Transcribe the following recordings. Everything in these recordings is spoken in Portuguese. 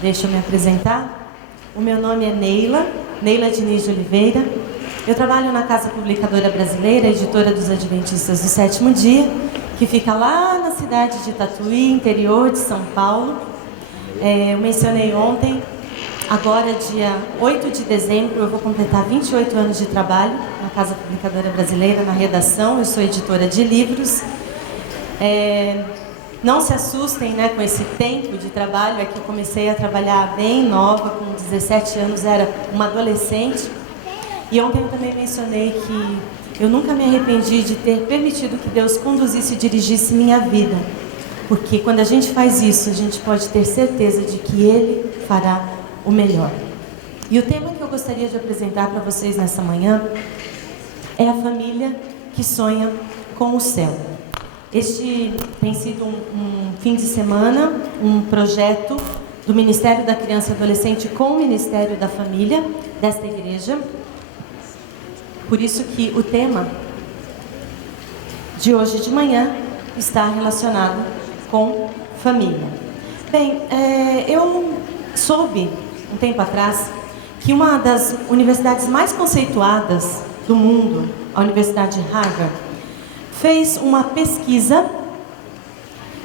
Deixa eu me apresentar. O meu nome é Neila Diniz de Oliveira. Eu trabalho na Casa Publicadora Brasileira, editora dos Adventistas do Sétimo Dia, que fica lá na cidade de Tatuí, interior de São Paulo. Eu mencionei ontem, agora dia 8 de dezembro, eu vou completar 28 anos de trabalho na Casa Publicadora Brasileira, na redação. Eu sou editora de livros. Não se assustem, né, com esse tempo de trabalho, é que eu comecei a trabalhar bem nova, com 17 anos, era uma adolescente. E ontem eu também mencionei que eu nunca me arrependi de ter permitido que Deus conduzisse e dirigisse minha vida. Porque quando a gente faz isso, a gente pode ter certeza de que Ele fará o melhor. E o tema que eu gostaria de apresentar para vocês nessa manhã é a família que sonha com o céu. Este tem sido um fim de semana, um projeto do Ministério da Criança e Adolescente com o Ministério da Família desta igreja. Por isso que o tema de hoje de manhã está relacionado com família. Bem, eu soube um tempo atrás que uma das universidades mais conceituadas do mundo, a Universidade de Harvard, fez uma pesquisa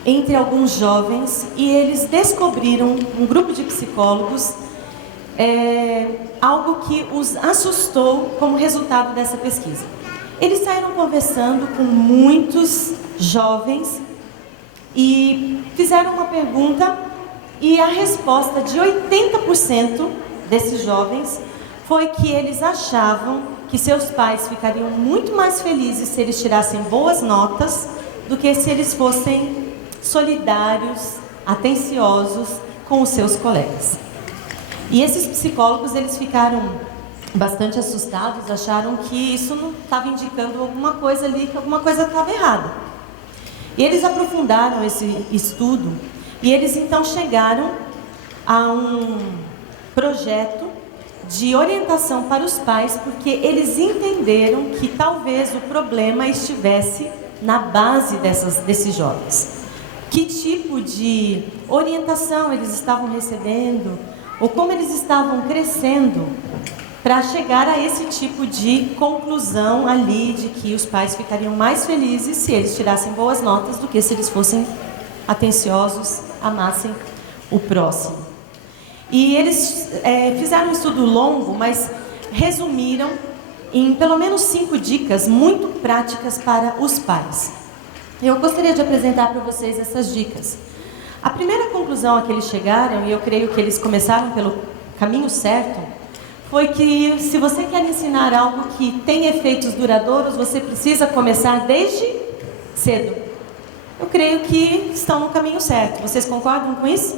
entre alguns jovens e eles descobriram, um grupo de psicólogos, algo que os assustou como resultado dessa pesquisa. Eles saíram conversando com muitos jovens e fizeram uma pergunta, e a resposta de 80% desses jovens foi que eles achavam que seus pais ficariam muito mais felizes se eles tirassem boas notas do que se eles fossem solidários, atenciosos com os seus colegas. E esses psicólogos, eles ficaram bastante assustados, acharam que isso não estava indicando alguma coisa ali, que alguma coisa estava errada. E eles aprofundaram esse estudo e eles então chegaram a um projeto de orientação para os pais, porque eles entenderam que talvez o problema estivesse na base desses jovens. Que tipo de orientação eles estavam recebendo, ou como eles estavam crescendo para chegar a esse tipo de conclusão ali, de que os pais ficariam mais felizes se eles tirassem boas notas do que se eles fossem atenciosos, amassem o próximo. E eles fizeram um estudo longo, mas resumiram em pelo menos 5 dicas muito práticas para os pais. Eu gostaria de apresentar para vocês essas dicas. A primeira conclusão a que eles chegaram, e eu creio que eles começaram pelo caminho certo, foi que se você quer ensinar algo que tem efeitos duradouros, você precisa começar desde cedo. Eu creio que estão no caminho certo. Vocês concordam com isso?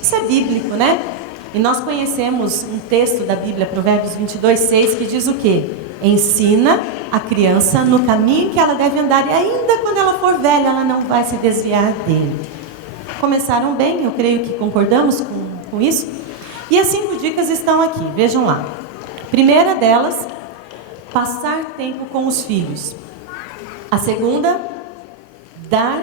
Isso é bíblico, né? E nós conhecemos um texto da Bíblia, Provérbios 22:6, que diz o quê? Ensina a criança no caminho que ela deve andar, e ainda quando ela for velha, ela não vai se desviar dele. Começaram bem, eu creio que concordamos com isso. E as 5 dicas estão aqui, vejam lá. Primeira delas, passar tempo com os filhos. A segunda, dar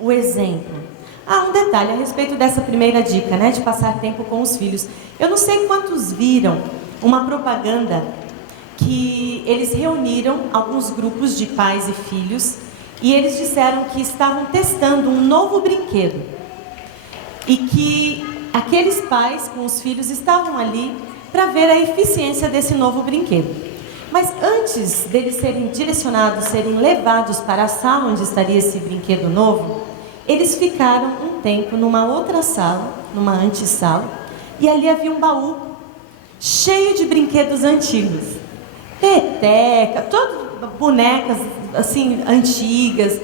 o exemplo. Um detalhe a respeito dessa primeira dica, né, de passar tempo com os filhos. Eu não sei quantos viram uma propaganda que eles reuniram alguns grupos de pais e filhos e eles disseram que estavam testando um novo brinquedo e que aqueles pais com os filhos estavam ali para ver a eficiência desse novo brinquedo. Mas antes deles serem direcionados, serem levados para a sala onde estaria esse brinquedo novo, eles ficaram um tempo numa outra sala, numa antessala, e ali havia um baú cheio de brinquedos antigos. Peteca, bonecas assim, antigas.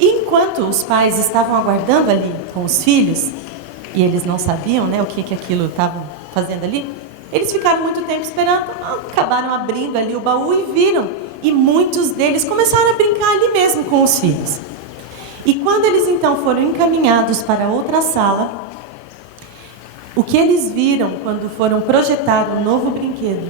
E enquanto os pais estavam aguardando ali com os filhos, e eles não sabiam, né, o que aquilo estava fazendo ali, eles ficaram muito tempo esperando, acabaram abrindo ali o baú e viram. E muitos deles começaram a brincar ali mesmo com os filhos. E quando eles então foram encaminhados para outra sala, o que eles viram quando foram projetar o novo brinquedo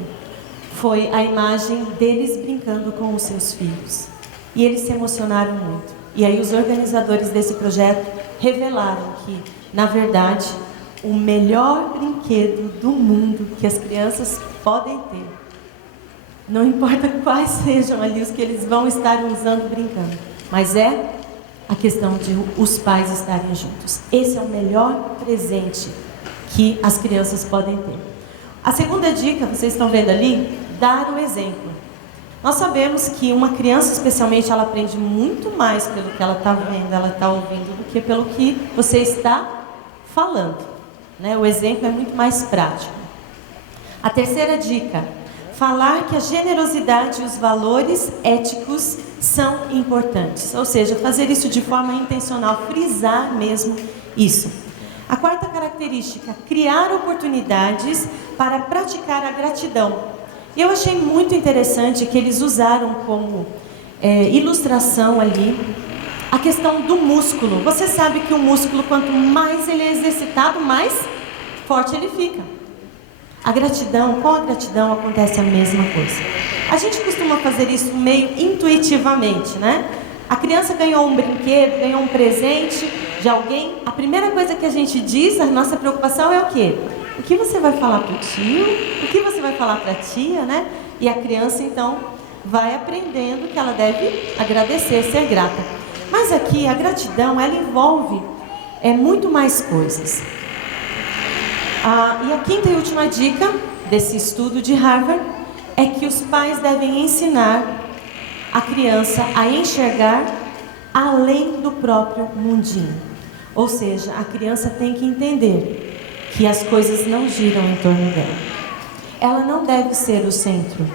foi a imagem deles brincando com os seus filhos. E eles se emocionaram muito. E aí os organizadores desse projeto revelaram que, na verdade, o melhor brinquedo do mundo que as crianças podem ter. Não importa quais sejam ali os que eles vão estar usando brincando, mas é a questão de os pais estarem juntos. Esse é o melhor presente que as crianças podem ter. A segunda dica, vocês estão vendo ali, dar o exemplo. Nós sabemos que uma criança, especialmente, ela aprende muito mais pelo que ela está vendo, ela está ouvindo, do que pelo que você está falando, né? O exemplo é muito mais prático. A terceira dica: falar que a generosidade e os valores éticos são importantes. Ou seja, fazer isso de forma intencional, frisar mesmo isso. A quarta característica: criar oportunidades para praticar a gratidão. E eu achei muito interessante que eles usaram como ilustração ali a questão do músculo. Você sabe que o músculo, quanto mais ele é exercitado, mais forte ele fica. A gratidão, com a gratidão acontece a mesma coisa. A gente costuma fazer isso meio intuitivamente, né? A criança ganhou um brinquedo, ganhou um presente de alguém. A primeira coisa que a gente diz, a nossa preocupação é o quê? O que você vai falar para o tio? O que você vai falar para a tia, né? E a criança, então, vai aprendendo que ela deve agradecer, ser grata. Mas aqui, a gratidão, ela envolve muito mais coisas. E a quinta e última dica desse estudo de Harvard é que os pais devem ensinar a criança a enxergar além do próprio mundinho. Ou seja, a criança tem que entender que as coisas não giram em torno dela. Ela não deve ser o centro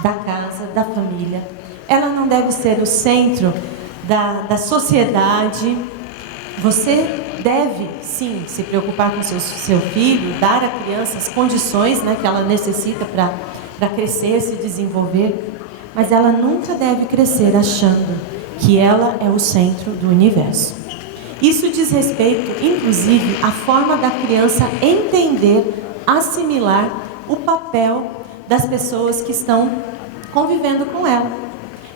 da casa, da família. Ela não deve ser o centro da sociedade. Você deve, sim, se preocupar com seu filho, dar à criança as condições, né, que ela necessita para crescer, se desenvolver. Mas ela nunca deve crescer achando que ela é o centro do universo. Isso diz respeito, inclusive, à forma da criança entender, assimilar o papel das pessoas que estão convivendo com ela.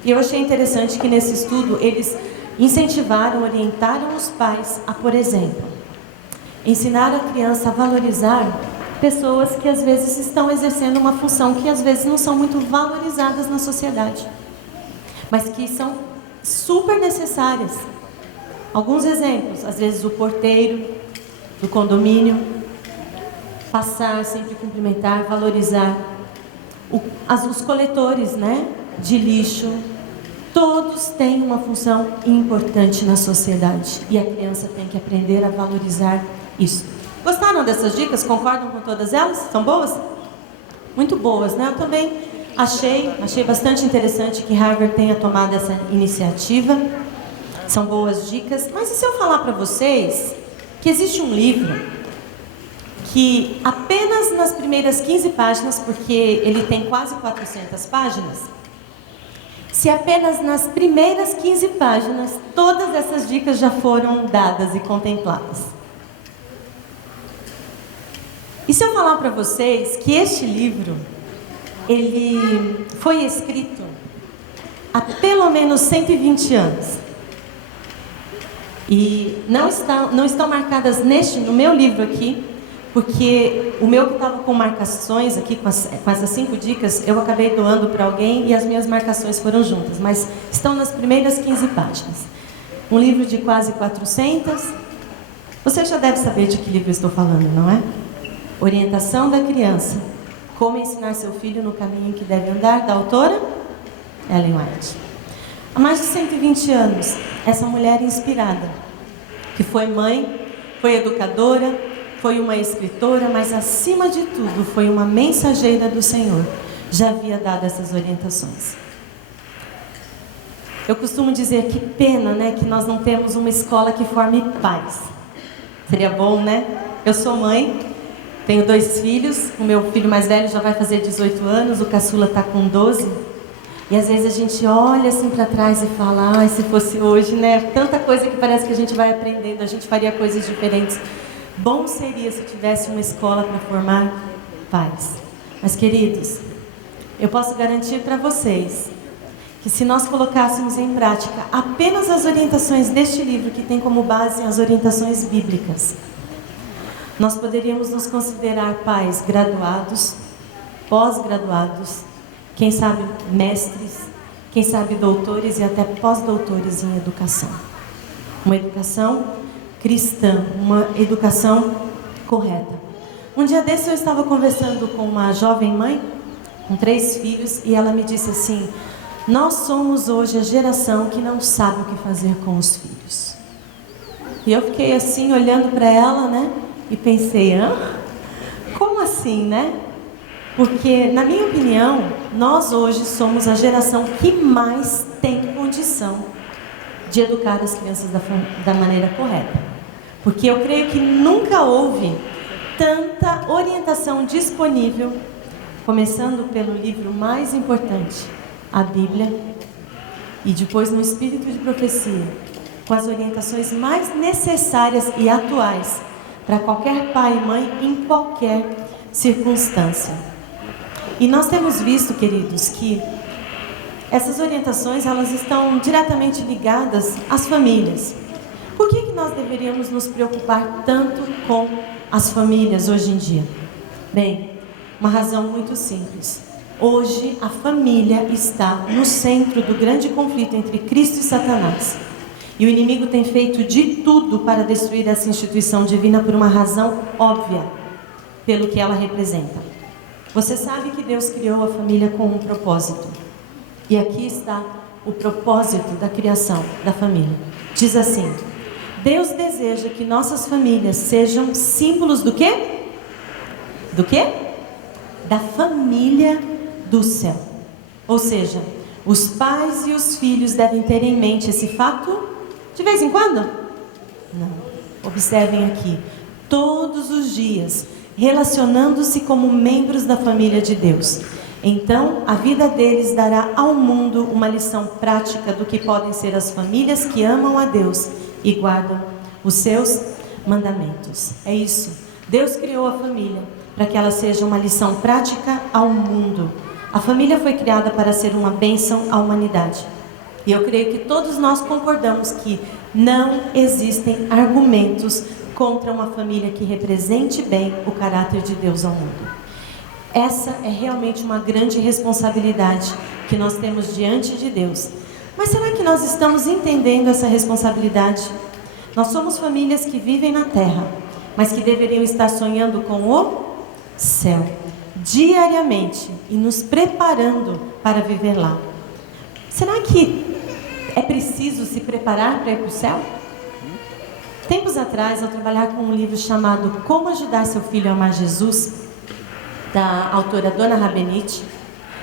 E eu achei interessante que nesse estudo eles incentivaram, orientaram os pais a, por exemplo, ensinar a criança a valorizar pessoas que às vezes estão exercendo uma função que às vezes não são muito valorizadas na sociedade, mas que são super necessárias. Alguns exemplos: às vezes o porteiro do condomínio, passar, sempre cumprimentar, valorizar. Os coletores, né, de lixo, todos têm uma função importante na sociedade e a criança tem que aprender a valorizar isso. Gostaram dessas dicas? Concordam com todas elas? São boas? Muito boas, né? Eu também achei bastante interessante que Harvard tenha tomado essa iniciativa. São boas dicas. Mas e se eu falar para vocês que existe um livro que apenas nas primeiras 15 páginas, porque ele tem quase 400 páginas, se apenas nas primeiras 15 páginas todas essas dicas já foram dadas e contempladas? E se eu falar para vocês que este livro, ele foi escrito há pelo menos 120 anos. E não estão marcadas no meu livro aqui, porque o meu que estava com marcações aqui, com essas 5 dicas, eu acabei doando para alguém e as minhas marcações foram juntas, mas estão nas primeiras 15 páginas. Um livro de quase 400. Você já deve saber de que livro eu estou falando, não é? Orientação da Criança. Como ensinar seu filho no caminho que deve andar, da autora Ellen White. Há mais de 120 anos, essa mulher inspirada, que foi mãe, foi educadora, foi uma escritora, mas acima de tudo foi uma mensageira do Senhor, já havia dado essas orientações. Eu costumo dizer que pena, né, que nós não temos uma escola que forme pais. Seria bom, né? Eu sou mãe, tenho 2 filhos, o meu filho mais velho já vai fazer 18 anos, o caçula está com 12. E às vezes a gente olha assim para trás e fala, ai, se fosse hoje, né? Tanta coisa que parece que a gente vai aprendendo, a gente faria coisas diferentes. Bom seria se tivesse uma escola para formar pais. Mas, queridos, eu posso garantir para vocês que se nós colocássemos em prática apenas as orientações deste livro, que tem como base as orientações bíblicas, Nós poderíamos nos considerar pais graduados, pós-graduados, quem sabe mestres, quem sabe doutores e até pós-doutores em educação. Uma educação cristã, uma educação correta. Um dia desse eu estava conversando com uma jovem mãe, com 3 filhos, e ela me disse assim: nós somos hoje a geração que não sabe o que fazer com os filhos. E eu fiquei assim, olhando para ela, né? E pensei, como assim, né? Porque, na minha opinião, nós hoje somos a geração que mais tem condição de educar as crianças da maneira correta. Porque eu creio que nunca houve tanta orientação disponível, começando pelo livro mais importante, a Bíblia, e depois no Espírito de Profecia, com as orientações mais necessárias e atuais para qualquer pai e mãe em qualquer circunstância. E nós temos visto, queridos, que essas orientações, elas estão diretamente ligadas às famílias. Por que nós deveríamos nos preocupar tanto com as famílias hoje em dia? Bem, uma razão muito simples. Hoje a família está no centro do grande conflito entre Cristo e Satanás. E o inimigo tem feito de tudo para destruir essa instituição divina por uma razão óbvia, pelo que ela representa. Você sabe que Deus criou a família com um propósito. E aqui está o propósito da criação da família. Diz assim: Deus deseja que nossas famílias sejam símbolos do quê? Do quê? Da família do céu. Ou seja, os pais e os filhos devem ter em mente esse fato de vez em quando? Não. Observem aqui. Todos os dias, relacionando-se como membros da família de Deus. Então, a vida deles dará ao mundo uma lição prática do que podem ser as famílias que amam a Deus e guardam os seus mandamentos. É isso. Deus criou a família para que ela seja uma lição prática ao mundo. A família foi criada para ser uma bênção à humanidade. E eu creio que todos nós concordamos que não existem argumentos contra uma família que represente bem o caráter de Deus ao mundo. Essa é realmente uma grande responsabilidade que nós temos diante de Deus. Mas será que nós estamos entendendo essa responsabilidade? Nós somos famílias que vivem na terra, mas que deveriam estar sonhando com o céu, diariamente, e nos preparando para viver lá. Será que é preciso se preparar para ir para o céu? Tempos atrás, ao trabalhar com um livro chamado Como Ajudar Seu Filho a Amar Jesus, da autora Dona Rabenite.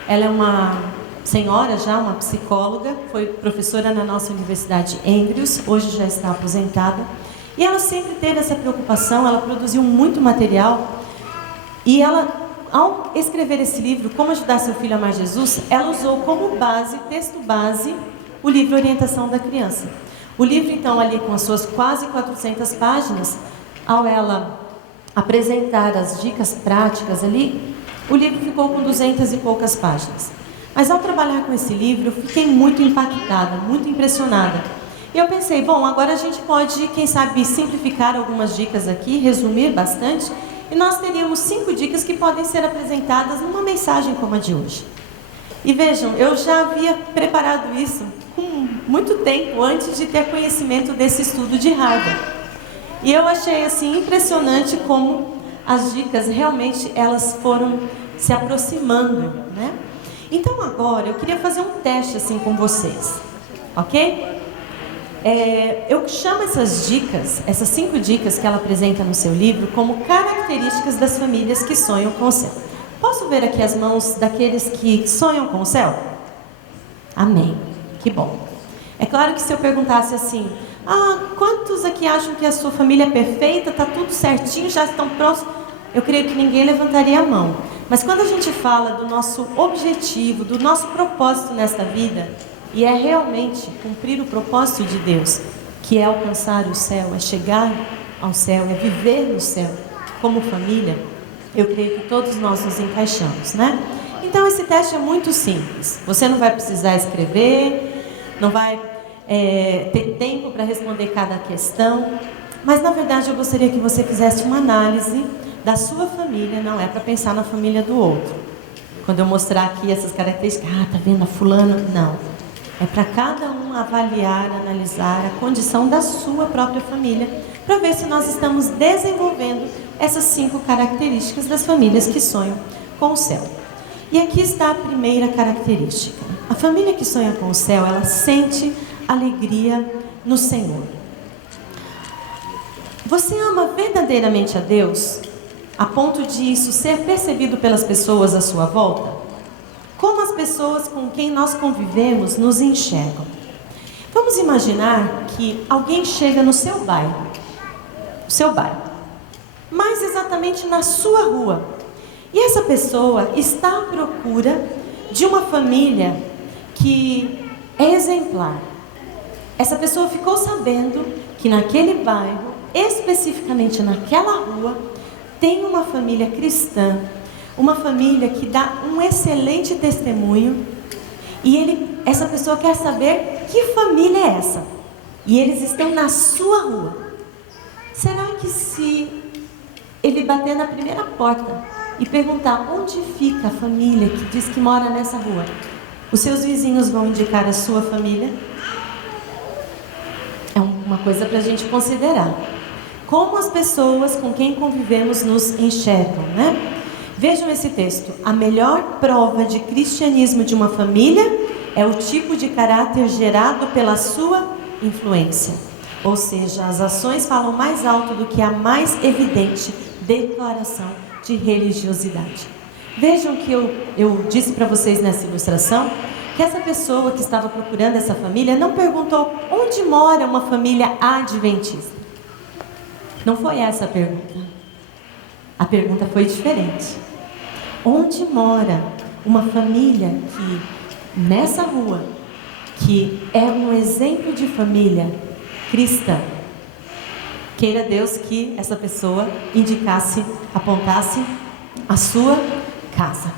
Ela é uma senhora já, uma psicóloga, foi professora na nossa Universidade Andrews, hoje já está aposentada. E ela sempre teve essa preocupação, ela produziu muito material. E ela, ao escrever esse livro, Como Ajudar Seu Filho a Amar Jesus, ela usou como base, texto base, o livro Orientação da Criança. O livro, então, ali com as suas quase 400 páginas, ao ela apresentar as dicas práticas ali, o livro ficou com 200 e poucas páginas. Mas ao trabalhar com esse livro, eu fiquei muito impactada, muito impressionada. E eu pensei, bom, agora a gente pode, quem sabe, simplificar algumas dicas aqui, resumir bastante, e nós teríamos 5 dicas que podem ser apresentadas numa mensagem como a de hoje. E vejam, eu já havia preparado isso com muito tempo antes de ter conhecimento desse estudo de Harvard. E eu achei assim impressionante como as dicas realmente elas foram se aproximando, né? Então agora eu queria fazer um teste assim com vocês, ok? Eu chamo essas dicas, essas 5 dicas que ela apresenta no seu livro, como características das famílias que sonham com o céu. Posso ver aqui as mãos daqueles que sonham com o céu? Amém. Que bom. É claro que se eu perguntasse assim, quantos aqui acham que a sua família é perfeita, está tudo certinho, já estão prontos? Eu creio que ninguém levantaria a mão. Mas quando a gente fala do nosso objetivo, do nosso propósito nesta vida, e é realmente cumprir o propósito de Deus, que é alcançar o céu, é chegar ao céu, é viver no céu, como família, eu creio que todos nós nos encaixamos, né? Então esse teste é muito simples. Você não vai precisar escrever, não vai ter tempo para responder cada questão, Mas na verdade eu gostaria que você fizesse uma análise da sua família, não é para pensar na família do outro. Quando eu mostrar aqui essas características, tá vendo a fulana? Não. É para cada um avaliar, analisar a condição da sua própria família, para ver se nós estamos desenvolvendo essas 5 características das famílias que sonham com o céu. E aqui está a primeira característica. A família que sonha com o céu, ela sente alegria no Senhor. Você ama verdadeiramente a Deus, a ponto de isso ser percebido pelas pessoas à sua volta? Como as pessoas com quem nós convivemos nos enxergam? Vamos imaginar que alguém chega no seu bairro, mais exatamente na sua rua, e essa pessoa está à procura de uma família que é exemplar. Essa pessoa ficou sabendo que naquele bairro, especificamente naquela rua, tem uma família cristã, uma família que dá um excelente testemunho, e essa pessoa quer saber que família é essa, e eles estão na sua rua. Será que se ele bater na primeira porta e perguntar onde fica a família que diz que mora nessa rua, os seus vizinhos vão indicar a sua família? É uma coisa para a gente considerar. Como as pessoas com quem convivemos nos enxergam, né? Vejam esse texto. A melhor prova de cristianismo de uma família é o tipo de caráter gerado pela sua influência. Ou seja, as ações falam mais alto do que a mais evidente declaração de religiosidade. Vejam que eu disse para vocês nessa ilustração que essa pessoa que estava procurando essa família não perguntou onde mora uma família adventista. Não foi essa a pergunta. A pergunta foi diferente. Onde mora uma família que, nessa rua, que é um exemplo de família cristã? Queira Deus que essa pessoa indicasse, apontasse a sua casa.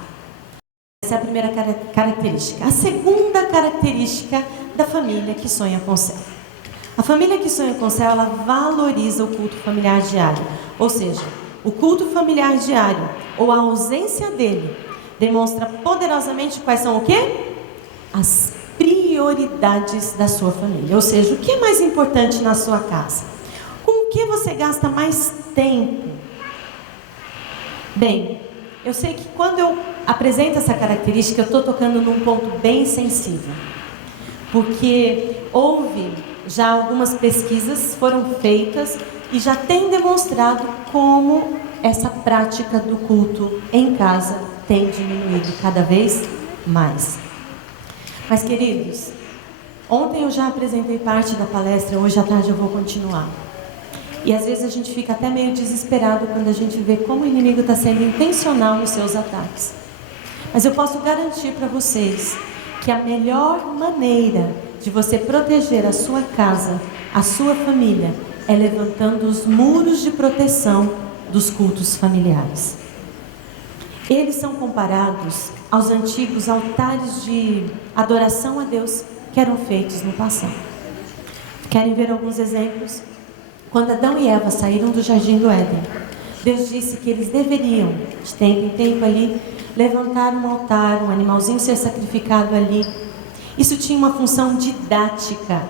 Essa é a primeira característica. A segunda característica da família que sonha com o céu. A família que sonha com o céu, ela valoriza o culto familiar diário. Ou seja, o culto familiar diário, ou a ausência dele, demonstra poderosamente quais são o quê? As prioridades da sua família. Ou seja, o que é mais importante na sua casa? Com o que você gasta mais tempo? Bem, eu sei que quando eu apresento essa característica, eu estou tocando num ponto bem sensível. Porque houve já algumas pesquisas, foram feitas e já tem demonstrado como essa prática do culto em casa tem diminuído cada vez mais. Mas, queridos, ontem eu já apresentei parte da palestra, hoje à tarde eu vou continuar. E às vezes a gente fica até meio desesperado quando a gente vê como o inimigo está sendo intencional nos seus ataques. Mas eu posso garantir para vocês que a melhor maneira de você proteger a sua casa, a sua família, é levantando os muros de proteção dos cultos familiares. Eles são comparados aos antigos altares de adoração a Deus que eram feitos no passado. Querem ver alguns exemplos? Quando Adão e Eva saíram do jardim do Éden, Deus disse que eles deveriam, de tempo em tempo ali, levantar um altar, um animalzinho ser sacrificado ali. Isso tinha uma função didática.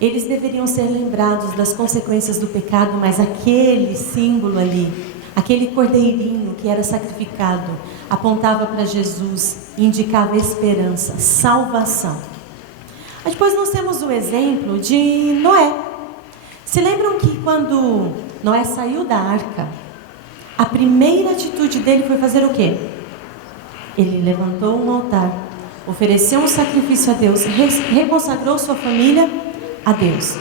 Eles deveriam ser lembrados das consequências do pecado, mas aquele símbolo ali, aquele cordeirinho que era sacrificado, apontava para Jesus e indicava esperança, salvação. Mas depois nós temos o exemplo de Noé. Se lembram que quando Noé saiu da arca, a primeira atitude dele foi fazer o quê? Ele levantou um altar, ofereceu um sacrifício a Deus, reconsagrou sua família a Deus.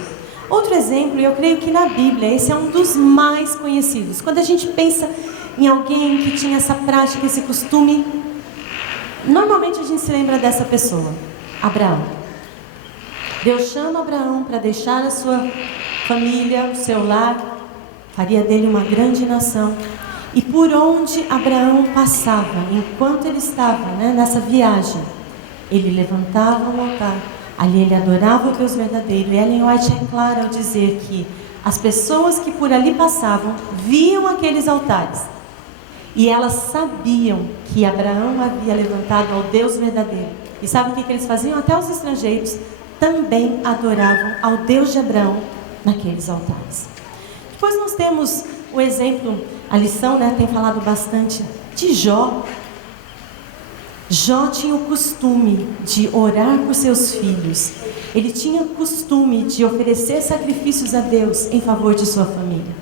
Outro exemplo, e eu creio que na Bíblia, esse é um dos mais conhecidos. Quando a gente pensa em alguém que tinha essa prática, esse costume, normalmente a gente se lembra dessa pessoa, Abraão. Deus chama Abraão para deixar a sua família, o seu lar, faria dele uma grande nação. E por onde Abraão passava, enquanto ele estava nessa viagem, ele levantava um altar, ali ele adorava o Deus verdadeiro. E Ellen White é clara ao dizer que As pessoas que por ali passavam viam aqueles altares e elas sabiam que Abraão havia levantado ao Deus verdadeiro. E sabe o que eles faziam? Até os estrangeiros também adoravam ao Deus de Abraão naqueles altares. Depois nós temos o exemplo, a lição, tem falado bastante de Jó. Jó tinha o costume de orar por seus filhos. Ele tinha o costume de oferecer sacrifícios a Deus em favor de sua família.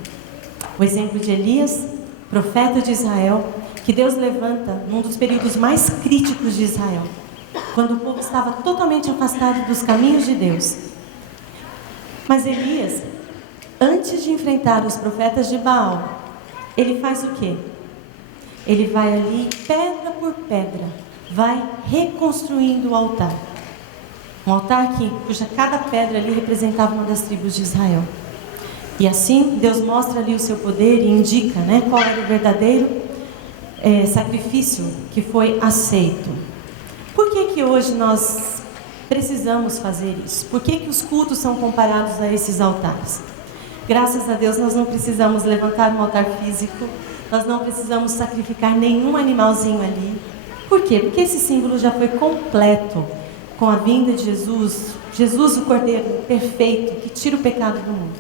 O exemplo de Elias, profeta de Israel, que Deus levanta num dos períodos mais críticos de Israel, quando o povo estava totalmente afastado dos caminhos de Deus. Mas Elias, antes de enfrentar os profetas de Baal, ele faz o quê? Ele vai ali, pedra por pedra, vai reconstruindo o altar. Um altar cuja cada pedra ali representava uma das tribos de Israel. E assim, Deus mostra ali o seu poder e indica, qual era o verdadeiro sacrifício que foi aceito. Por que hoje nós precisamos fazer isso? Por que os cultos são comparados a esses altares? Graças a Deus nós não precisamos levantar um altar físico, nós não precisamos sacrificar nenhum animalzinho ali. Por quê? Porque esse símbolo já foi completo com a vinda de Jesus, Jesus o Cordeiro perfeito, que tira o pecado do mundo.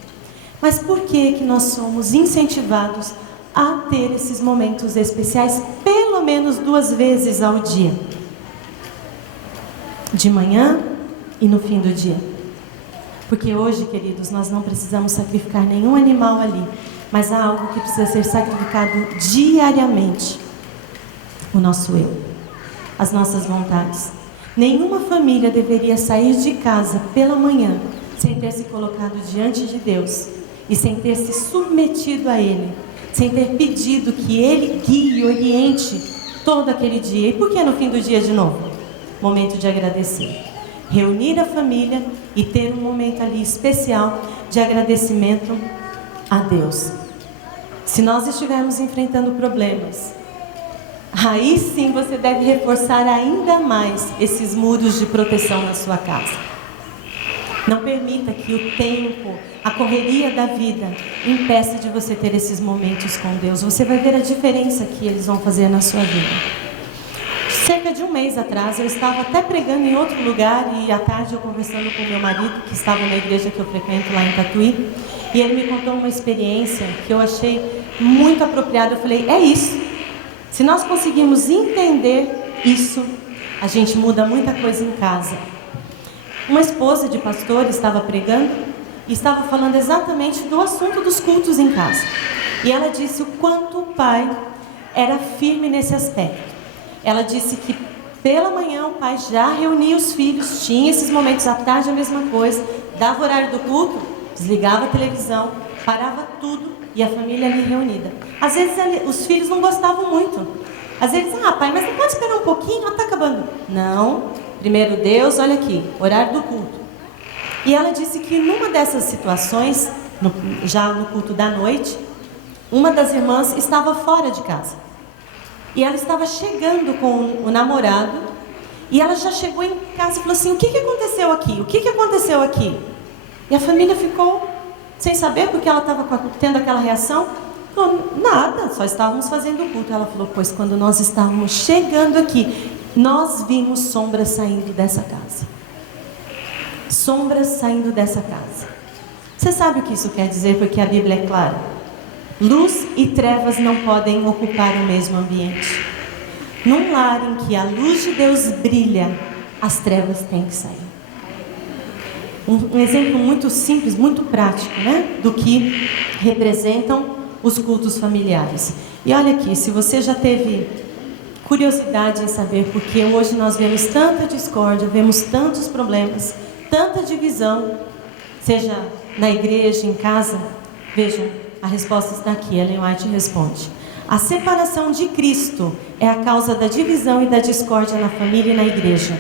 Mas por que nós somos incentivados a ter esses momentos especiais pelo menos 2 vezes ao dia? De manhã e no fim do dia. Porque hoje, queridos, nós não precisamos sacrificar nenhum animal ali, mas há algo que precisa ser sacrificado diariamente: o nosso eu, as nossas vontades. Nenhuma família deveria sair de casa pela manhã sem ter se colocado diante de Deus e sem ter se submetido a Ele, sem ter pedido que Ele guie e oriente todo aquele dia. E por que no fim do dia de novo? Momento de agradecer. Reunir a família e ter um momento ali especial de agradecimento a Deus. Se nós estivermos enfrentando problemas, aí sim você deve reforçar ainda mais esses muros de proteção na sua casa. Não permita que o tempo, a correria da vida, impeça de você ter esses momentos com Deus. Você vai ver a diferença que eles vão fazer na sua vida. Cerca de um mês atrás, eu estava até pregando em outro lugar e à tarde eu conversando com meu marido, que estava na igreja que eu frequento lá em Tatuí, e ele me contou uma experiência que eu achei muito apropriada. Eu falei, é isso. Se nós conseguirmos entender isso, a gente muda muita coisa em casa. Uma esposa de pastor estava pregando e estava falando exatamente do assunto dos cultos em casa. E ela disse o quanto o pai era firme nesse aspecto. Ela disse que pela manhã o pai já reunia os filhos, tinha esses momentos, à tarde a mesma coisa, dava o horário do culto, desligava a televisão, parava tudo e a família ali reunida. Às vezes os filhos não gostavam muito. Às vezes, pai, mas não pode esperar um pouquinho? Está acabando. Não, primeiro Deus, olha aqui, horário do culto. E ela disse que numa dessas situações, já no culto da noite, uma das irmãs estava fora de casa. E ela estava chegando com o namorado, e ela já chegou em casa e falou assim, o que aconteceu aqui? O que aconteceu aqui? E a família ficou sem saber porque ela estava tendo aquela reação. Falou, nada, só estávamos fazendo o culto. Ela falou, pois quando nós estávamos chegando aqui, nós vimos sombras saindo dessa casa. Sombras saindo dessa casa. Você sabe o que isso quer dizer? Porque a Bíblia é clara. Luz e trevas não podem ocupar o mesmo ambiente. Num lar em que a luz de Deus brilha, as trevas têm que sair. Um exemplo muito simples, muito prático, do que representam os cultos familiares. E olha aqui, se você já teve curiosidade em saber por que hoje nós vemos tanta discórdia, vemos tantos problemas, tanta divisão, seja na igreja, em casa, vejam, a resposta está aqui. Ellen White responde: a separação de Cristo é a causa da divisão e da discórdia na família e na igreja.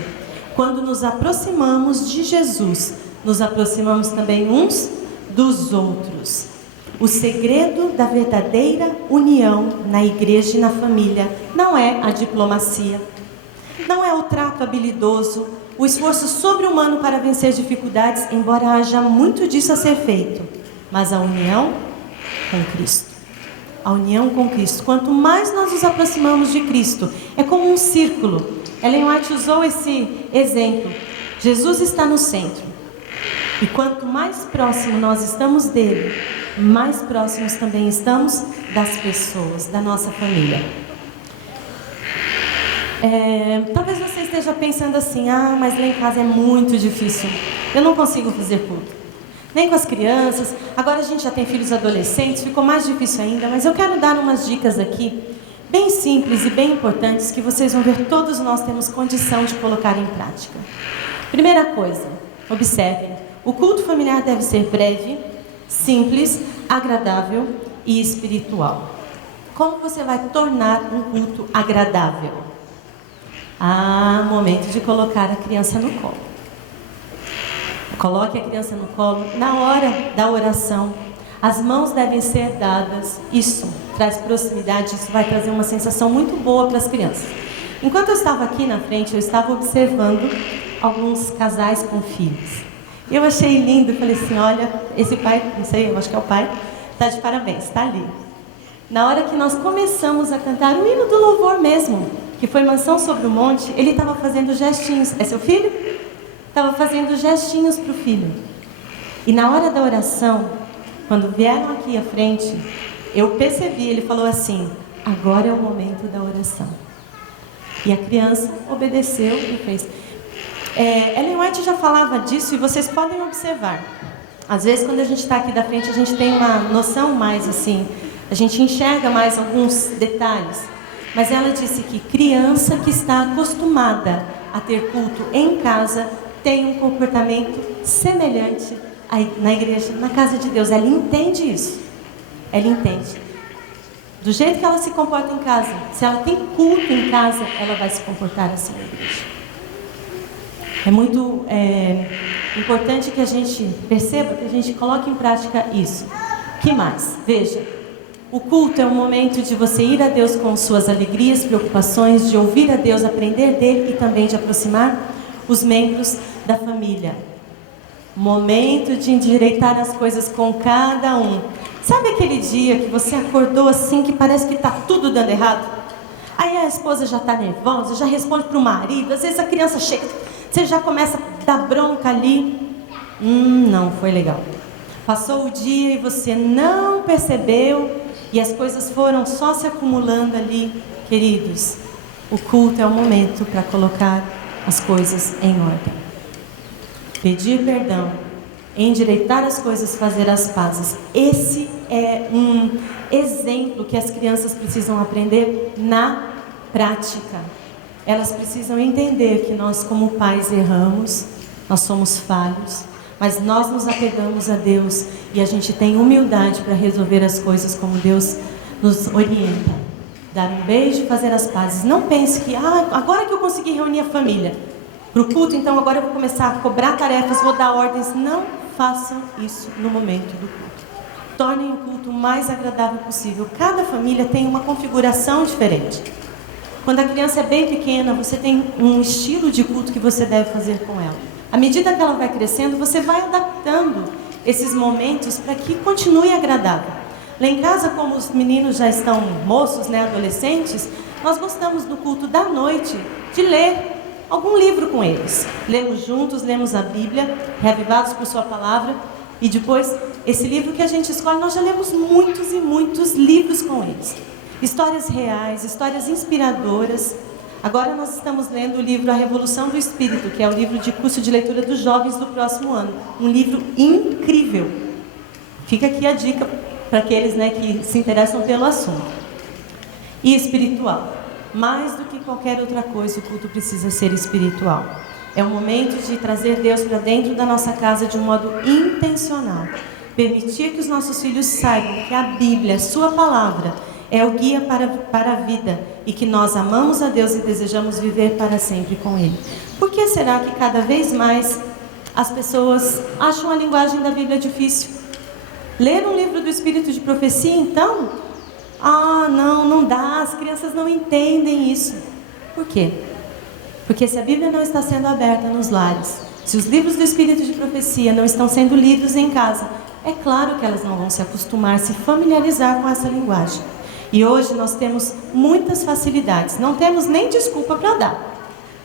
Quando nos aproximamos de Jesus, nos aproximamos também uns dos outros. O segredo da verdadeira união na igreja e na família não é a diplomacia, não é o trato habilidoso, o esforço sobre-humano para vencer dificuldades, embora haja muito disso a ser feito. mas a união com Cristo. A união com Cristo. Quanto mais nós nos aproximamos de Cristo, é como um círculo. Ellen White usou esse exemplo. Jesus está no centro. E quanto mais próximo nós estamos dele, mais próximos também estamos das pessoas, da nossa família. Talvez você esteja pensando assim, mas lá em casa é muito difícil. Eu não consigo fazer culto. Nem com as crianças. Agora a gente já tem filhos adolescentes, ficou mais difícil ainda. Mas eu quero dar umas dicas aqui, bem simples e bem importantes, que vocês vão ver, todos nós temos condição de colocar em prática. Primeira coisa, observem. O culto familiar deve ser breve, simples, agradável e espiritual. Como você vai tornar um culto agradável? Momento de colocar a criança no colo. Coloque a criança no colo na hora da oração. As mãos devem ser dadas. Isso traz proximidade, isso vai trazer uma sensação muito boa para as crianças. Enquanto eu estava aqui na frente, eu estava observando alguns casais com filhos. Eu achei lindo, falei assim, olha, esse pai, não sei, eu acho que é o pai, está de parabéns, está ali. Na hora que nós começamos a cantar o hino do louvor mesmo, que foi Mansão sobre o Monte, ele estava fazendo gestinhos. É seu filho? Estava fazendo gestinhos para o filho. E na hora da oração, quando vieram aqui à frente, eu percebi, ele falou assim, agora é o momento da oração. E a criança obedeceu e fez. Ellen White já falava disso e vocês podem observar. Às vezes quando a gente está aqui da frente, a gente tem uma noção mais assim, a gente enxerga mais alguns detalhes. Mas ela disse que criança que está acostumada a ter culto em casa tem um comportamento semelhante na igreja, na casa de Deus. Ela entende isso. Ela entende. Do jeito que ela se comporta em casa, se ela tem culto em casa, ela vai se comportar assim na igreja. É muito importante que a gente perceba, que a gente coloque em prática isso. Que mais? Veja, o culto é um momento de você ir a Deus com suas alegrias, preocupações, de ouvir a Deus, aprender dele e também de aproximar os membros da família. Momento de endireitar as coisas com cada um. Sabe aquele dia que você acordou assim, que parece que está tudo dando errado? Aí a esposa já está nervosa, já responde para o marido, às vezes a criança chega, você já começa a dar bronca ali. Não foi legal. Passou o dia e você não percebeu e as coisas foram só se acumulando ali. Queridos, o culto é o momento para colocar as coisas em ordem. Pedir perdão, endireitar as coisas, fazer as pazes. Esse é um exemplo que as crianças precisam aprender na prática. Elas precisam entender que nós, como pais, erramos, nós somos falhos, mas nós nos apegamos a Deus e a gente tem humildade para resolver as coisas como Deus nos orienta. Dar um beijo, fazer as pazes. Não pense que, agora que eu consegui reunir a família para o culto, então agora eu vou começar a cobrar tarefas, vou dar ordens. Não façam isso no momento do culto. Tornem o culto o mais agradável possível. Cada família tem uma configuração diferente. Quando a criança é bem pequena, você tem um estilo de culto que você deve fazer com ela. À medida que ela vai crescendo, você vai adaptando esses momentos para que continue agradável. Lá em casa, como os meninos já estão moços, adolescentes, nós gostamos do culto da noite de ler algum livro com eles. Lemos juntos, lemos a Bíblia, reavivados por sua palavra, e depois, esse livro que a gente escolhe, nós já lemos muitos e muitos livros com eles. Histórias reais, histórias inspiradoras. Agora nós estamos lendo o livro A Revolução do Espírito, que é o livro de curso de leitura dos jovens do próximo ano. Um livro incrível. Fica aqui a dica para aqueles que se interessam pelo assunto. E espiritual. Mais do que qualquer outra coisa, o culto precisa ser espiritual. É o momento de trazer Deus para dentro da nossa casa de um modo intencional. Permitir que os nossos filhos saibam que a Bíblia, a sua palavra, é o guia para a vida e que nós amamos a Deus e desejamos viver para sempre com Ele. Por que será que cada vez mais as pessoas acham a linguagem da Bíblia difícil? Ler um livro do Espírito de Profecia, então? Não dá, as crianças não entendem isso. Por quê? Porque se a Bíblia não está sendo aberta nos lares, se os livros do Espírito de Profecia não estão sendo lidos em casa, é claro que elas não vão se acostumar, se familiarizar com essa linguagem. E hoje nós temos muitas facilidades, não temos nem desculpa para dar.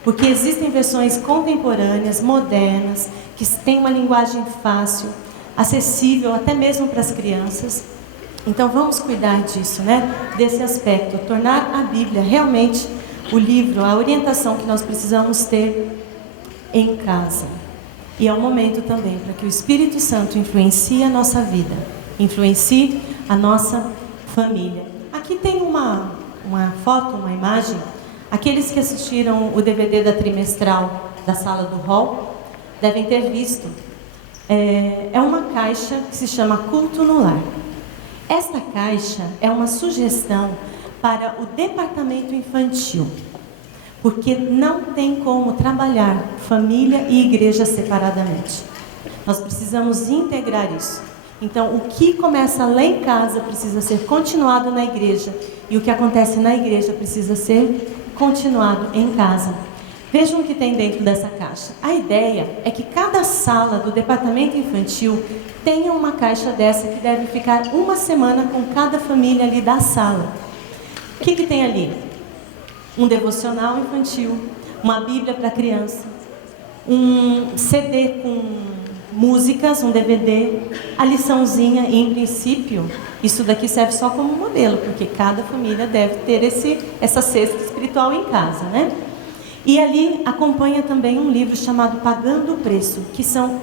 Porque existem versões contemporâneas, modernas, que têm uma linguagem fácil, acessível até mesmo para as crianças. Então vamos cuidar disso, né? Desse aspecto, tornar a Bíblia realmente o livro, a orientação que nós precisamos ter em casa. E é o momento também para que o Espírito Santo influencie a nossa vida, influencie a nossa família. Aqui tem uma foto, uma imagem. Aqueles que assistiram o DVD da trimestral da Sala do Hall devem ter visto. É uma caixa que se chama Culto no Lar. Esta caixa é uma sugestão para o departamento infantil, porque não tem como trabalhar família e igreja separadamente. Nós precisamos integrar isso. Então, o que começa lá em casa precisa ser continuado na igreja, e o que acontece na igreja precisa ser continuado em casa. Vejam o que tem dentro dessa caixa. A ideia é que cada sala do departamento infantil tenha uma caixa dessa que deve ficar uma semana com cada família ali da sala. O que tem ali? Um devocional infantil, uma Bíblia para criança, um CD com músicas, um DVD, a liçãozinha. E, em princípio, isso daqui serve só como modelo, porque cada família deve ter essa cesta espiritual em casa, né? E ali acompanha também um livro chamado Pagando o Preço, que são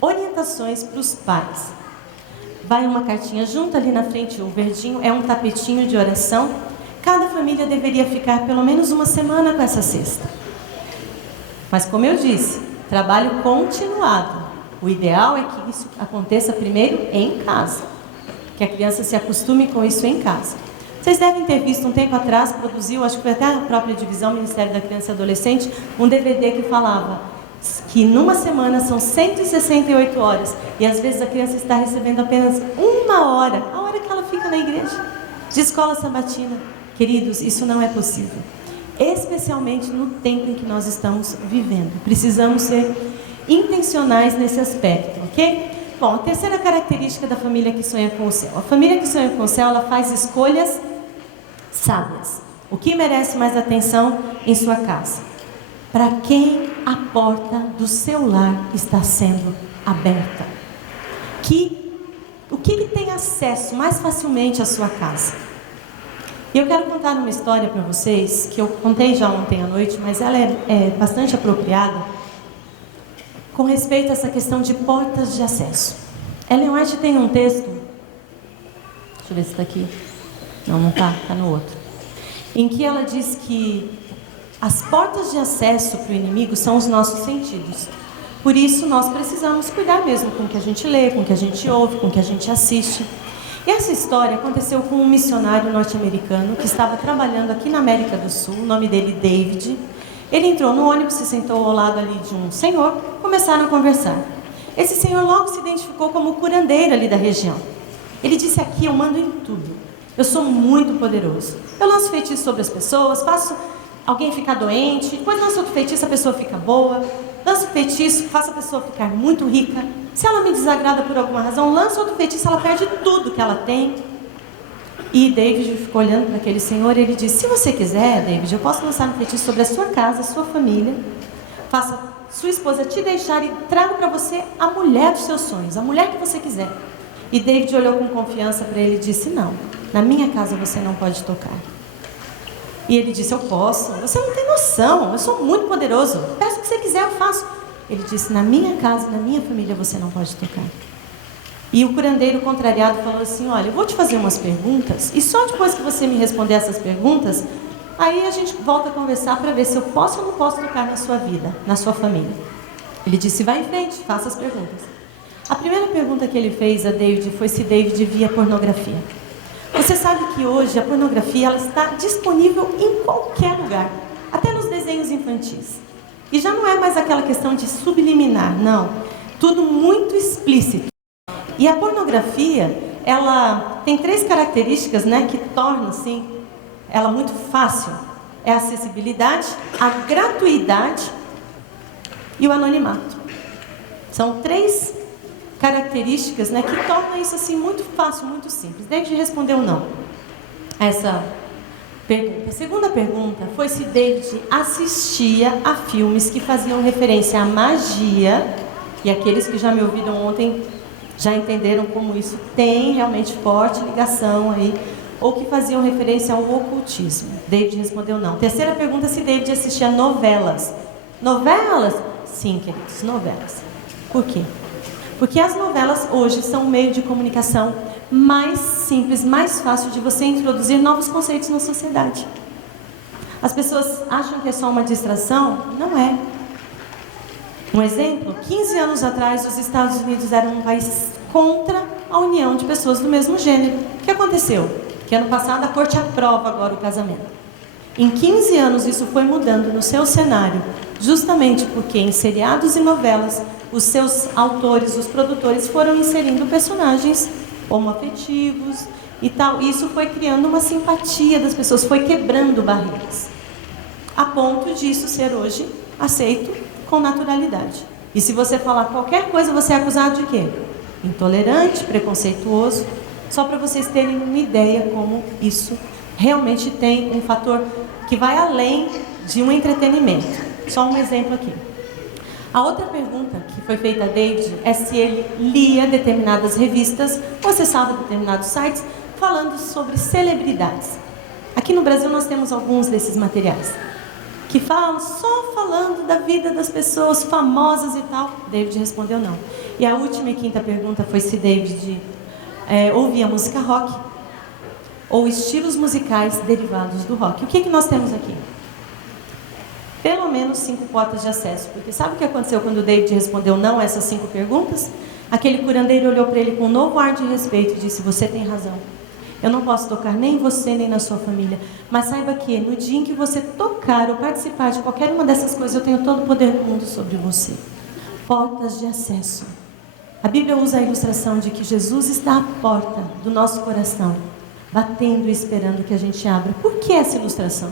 orientações para os pais. Vai uma cartinha junto, ali na frente o verdinho, é um tapetinho de oração. Cada família deveria ficar pelo menos uma semana com essa cesta. Mas como eu disse, trabalho continuado. O ideal é que isso aconteça primeiro em casa, que a criança se acostume com isso em casa. Vocês devem ter visto um tempo atrás, produziu, acho que foi até a própria divisão, Ministério da Criança e Adolescente, um DVD que falava que numa semana são 168 horas, e às vezes a criança está recebendo apenas uma hora, a hora que ela fica na igreja, de escola sabatina. Queridos, isso não é possível, especialmente no tempo em que nós estamos vivendo. Precisamos ser intencionais nesse aspecto, ok? Bom, a terceira característica da família que sonha com o céu. A família que sonha com o céu, ela faz escolhas sábias. O que merece mais atenção em sua casa? Para quem a porta do seu lar está sendo aberta? O que tem acesso mais facilmente à sua casa? E eu quero contar uma história para vocês, que eu contei já ontem à noite, mas ela é bastante apropriada, com respeito a essa questão de portas de acesso. Ellen White tem um texto, deixa eu ver se está aqui, não está, está no outro, em que ela diz que as portas de acesso para o inimigo são os nossos sentidos. Por isso nós precisamos cuidar mesmo com o que a gente lê, com o que a gente ouve, com o que a gente assiste. E essa história aconteceu com um missionário norte-americano que estava trabalhando aqui na América do Sul, o nome dele David. Ele entrou no ônibus, se sentou ao lado ali de um senhor, começaram a conversar. Esse senhor logo se identificou como o curandeiro ali da região. Ele disse: aqui eu mando em tudo, eu sou muito poderoso, eu lanço feitiço sobre as pessoas, faço alguém ficar doente, depois lanço outro feitiço, a pessoa fica boa, lanço feitiço, faço a pessoa ficar muito rica, se ela me desagrada por alguma razão, lanço outro feitiço, ela perde tudo que ela tem. E David ficou olhando para aquele senhor e ele disse: se você quiser, David, eu posso lançar um feitiço sobre a sua casa, a sua família, faça sua esposa te deixar e trago para você a mulher dos seus sonhos, a mulher que você quiser. E David olhou com confiança para ele e disse: não, na minha casa você não pode tocar. E ele disse: eu posso, você não tem noção, eu sou muito poderoso, peço o que você quiser, eu faço. Ele disse: na minha casa, na minha família você não pode tocar. E o curandeiro contrariado falou assim: olha, eu vou te fazer umas perguntas, e só depois que você me responder essas perguntas, aí a gente volta a conversar para ver se eu posso ou não posso tocar na sua vida, na sua família. Ele disse: vai em frente, faça as perguntas. A primeira pergunta que ele fez a David foi se David via pornografia. Você sabe que hoje a pornografia ela está disponível em qualquer lugar, até nos desenhos infantis. E já não é mais aquela questão de subliminar, não. Tudo muito explícito. E a pornografia, ela tem 3 características, né, que tornam assim, ela muito fácil. É a acessibilidade, a gratuidade e o anonimato. São 3 características, né, que tornam isso assim muito fácil, muito simples. David respondeu não a essa pergunta. A segunda pergunta foi se David assistia a filmes que faziam referência à magia, e aqueles que já me ouviram ontem já entenderam como isso tem realmente forte ligação aí, ou que faziam referência ao ocultismo. David respondeu não. Terceira pergunta, se David assistia novelas. Novelas? Sim, queridos, novelas. Por quê? Porque as novelas hoje são um meio de comunicação mais simples, mais fácil de você introduzir novos conceitos na sociedade. As pessoas acham que é só uma distração? Não é. Um exemplo, 15 anos atrás os Estados Unidos eram um país contra a união de pessoas do mesmo gênero. O que aconteceu? Que ano passado a corte aprova agora o casamento. Em 15 anos isso foi mudando no seu cenário, justamente porque em seriados e novelas os seus autores, os produtores foram inserindo personagens homoafetivos e tal. Isso foi criando uma simpatia das pessoas, foi quebrando barreiras, a ponto disso ser hoje aceito com naturalidade. E se você falar qualquer coisa, você é acusado de quê? Intolerante, preconceituoso. Só para vocês terem uma ideia como isso realmente tem um fator que vai além de um entretenimento. Só um exemplo aqui. A outra pergunta que foi feita a David é se ele lia determinadas revistas ou acessava determinados sites falando sobre celebridades. Aqui no Brasil nós temos alguns desses materiais que falam só falando da vida das pessoas famosas e tal. David respondeu não. E a última e quinta pergunta foi se David ouvia música rock ou estilos musicais derivados do rock. O que nós temos aqui? Pelo menos 5 portas de acesso, porque sabe o que aconteceu quando o David respondeu não a essas 5 perguntas? Aquele curandeiro olhou para ele com um novo ar de respeito e disse: você tem razão, eu não posso tocar nem em você nem na sua família, mas saiba que no dia em que você tocar ou participar de qualquer uma dessas coisas, eu tenho todo o poder do mundo sobre você. Portas de acesso. A Bíblia usa a ilustração de que Jesus está à porta do nosso coração, batendo e esperando que a gente abra. Por que essa ilustração?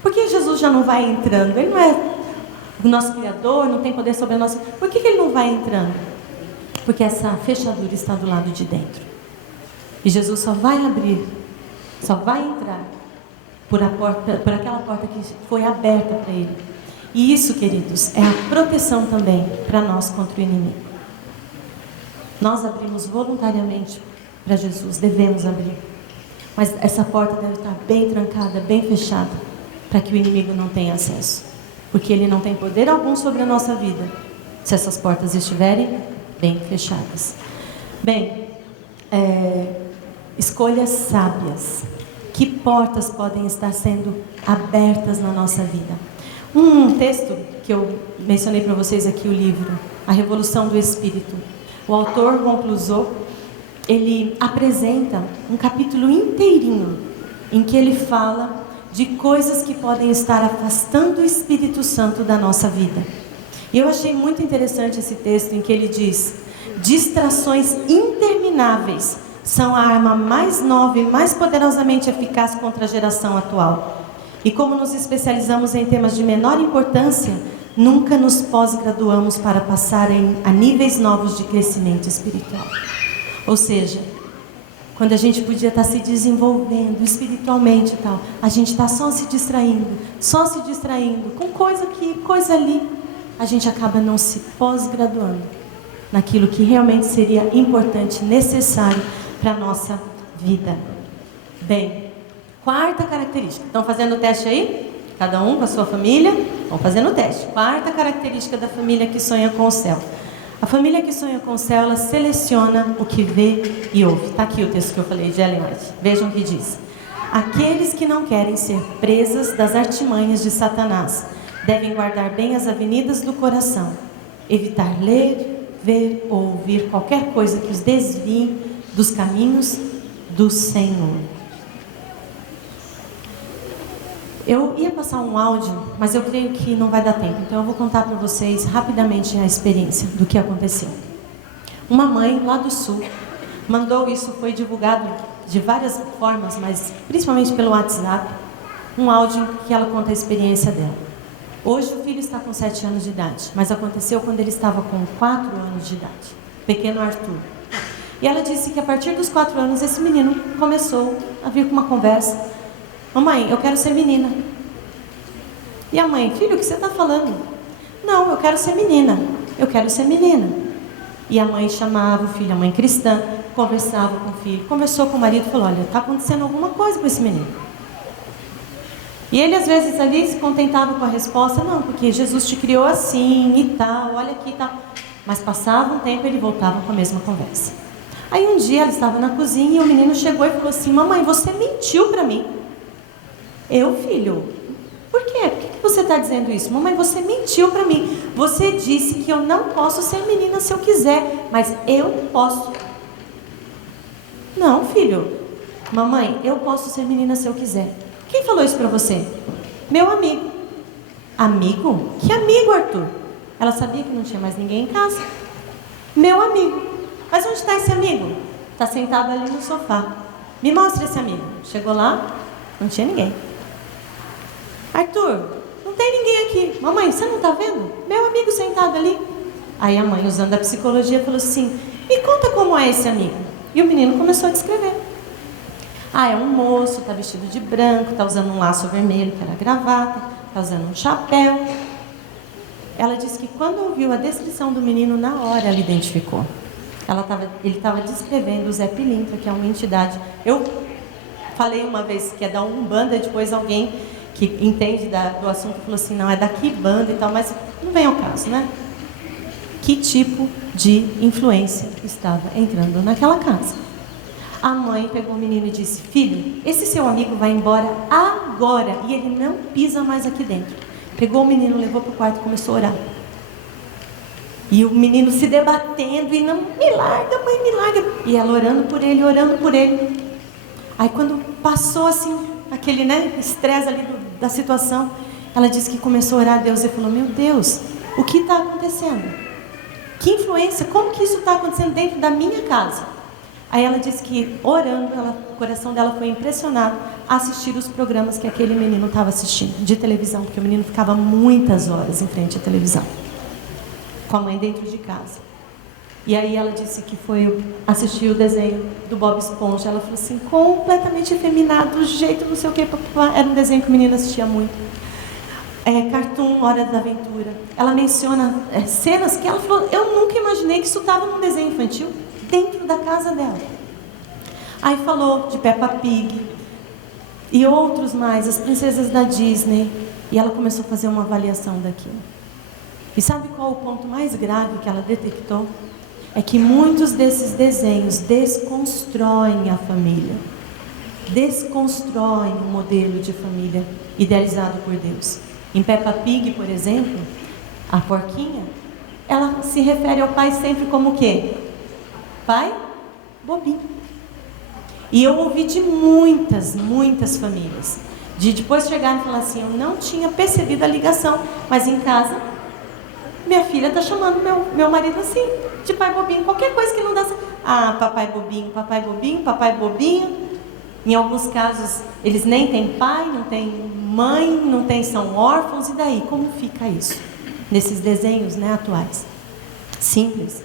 Por que Jesus já não vai entrando? Ele não é o nosso Criador, não tem poder sobre nós. Por que ele não vai entrando? Porque essa fechadura está do lado de dentro. E Jesus só vai abrir, só vai entrar por aquela porta que foi aberta para ele. E isso, queridos, é a proteção também para nós contra o inimigo. Nós abrimos voluntariamente para Jesus, devemos abrir. Mas essa porta deve estar bem trancada, bem fechada, para que o inimigo não tenha acesso. Porque ele não tem poder algum sobre a nossa vida, se essas portas estiverem bem fechadas. Bem, escolhas sábias. Que portas podem estar sendo abertas na nossa vida? Um texto que eu mencionei para vocês aqui, o livro A Revolução do Espírito. O autor, Ron Clusot, ele apresenta um capítulo inteirinho em que ele fala de coisas que podem estar afastando o Espírito Santo da nossa vida. E eu achei muito interessante esse texto em que ele diz: distrações intermináveis são a arma mais nova e mais poderosamente eficaz contra a geração atual. E como nos especializamos em temas de menor importância, nunca nos pós-graduamos para passar a níveis novos de crescimento espiritual. Ou seja, quando a gente podia estar se desenvolvendo espiritualmente e tal, a gente está só se distraindo, com coisa aqui, coisa ali. A gente acaba não se pós-graduando naquilo que realmente seria importante, necessário para a nossa vida. Bem, quarta característica. Estão fazendo o teste aí? Cada um com a sua família? Vão fazendo o teste. Quarta característica da família que sonha com o céu. A família que sonha com o céu, ela seleciona o que vê e ouve. Está aqui o texto que eu falei de Ellen White. Vejam o que diz. Aqueles que não querem ser presas das artimanhas de Satanás devem guardar bem as avenidas do coração, evitar ler, ver ou ouvir qualquer coisa que os desvie dos caminhos do Senhor. Eu ia passar um áudio, mas eu creio que não vai dar tempo. Então eu vou contar para vocês rapidamente a experiência do que aconteceu. Uma mãe lá do sul mandou isso, foi divulgado de várias formas, mas principalmente pelo WhatsApp, um áudio que ela conta a experiência dela. Hoje o filho está com 7 anos de idade, mas aconteceu quando ele estava com 4 anos de idade. pequeno Arthur. E ela disse que a partir dos 4 anos esse menino começou a vir com uma conversa: mamãe, eu quero ser menina. E a mãe: filho, o que você está falando? Não, eu quero ser menina, eu quero ser menina. E a mãe chamava o filho, a mãe cristã, conversava com o filho, conversou com o marido e falou: olha, está acontecendo alguma coisa com esse menino. E ele às vezes ali se contentava com a resposta: não, porque Jesus te criou assim e tal, olha aqui e tal. Mas passava um tempo e ele voltava com a mesma conversa. Aí um dia ela estava na cozinha e o menino chegou e falou assim: mamãe, você mentiu para mim. Eu, filho, por quê? Por que você está dizendo isso? Mamãe, você mentiu para mim. Você disse que eu não posso ser menina se eu quiser, mas eu posso. Não, filho. Mamãe, eu posso ser menina se eu quiser. Quem falou isso para você? Meu amigo. Amigo? Que amigo, Arthur? Ela sabia que não tinha mais ninguém em casa. Meu amigo. Mas onde está esse amigo? Está sentado ali no sofá. Me mostra esse amigo. Chegou lá, não tinha ninguém. Arthur, não tem ninguém aqui. Mamãe, você não está vendo? Meu amigo sentado ali. Aí a mãe, usando a psicologia, falou assim: me conta como é esse amigo. E o menino começou a descrever. Ah, é um moço, está vestido de branco, está usando um laço vermelho, que era gravata, está usando um chapéu. Ela disse que quando ouviu a descrição do menino, na hora ela identificou. Ele estava descrevendo o Zé Pilintra, que é uma entidade. Eu falei uma vez que é da Umbanda, depois alguém que entende do assunto falou assim: não, é da Quimbanda e tal, mas não vem ao caso, né? Que tipo de influência estava entrando naquela casa? A mãe pegou o menino e disse: filho, esse seu amigo vai embora agora e ele não pisa mais aqui dentro. Pegou o menino, levou para o quarto e começou a orar. E o menino se debatendo e não, me larga, mãe, me larga. E ela orando por ele, orando por ele. Aí quando passou assim, aquele estresse ali da situação, ela disse que começou a orar a Deus e falou: meu Deus, o que está acontecendo? Que influência, como que isso está acontecendo dentro da minha casa? Aí ela disse que orando, o coração dela foi impressionado a assistir os programas que aquele menino estava assistindo, de televisão, porque o menino ficava muitas horas em frente à televisão, com a mãe dentro de casa. E aí ela disse que foi assistir o desenho do Bob Esponja. Ela falou assim, completamente efeminado, do jeito não sei o que, era um desenho que o menino assistia muito. Cartoon, Hora da Aventura. Ela menciona cenas que ela falou, eu nunca imaginei que isso estava num desenho infantil, dentro da casa dela. Aí falou de Peppa Pig e outros mais, as princesas da Disney. E ela começou a fazer uma avaliação daquilo. E sabe qual o ponto mais grave que ela detectou? É que muitos desses desenhos desconstroem a família. Desconstroem o modelo de família idealizado por Deus. Em Peppa Pig, por exemplo, a porquinha, ela se refere ao pai sempre como o quê? Pai bobinho. E eu ouvi de muitas famílias, de depois chegarem e falar assim, eu não tinha percebido a ligação, mas em casa, minha filha está chamando meu marido assim, de pai bobinho, qualquer coisa que não dá certo. Ah, papai bobinho, papai bobinho, papai bobinho. Em alguns casos, eles nem têm pai, não têm mãe, não têm, são órfãos, e daí? Como fica isso? Nesses desenhos atuais. Simples.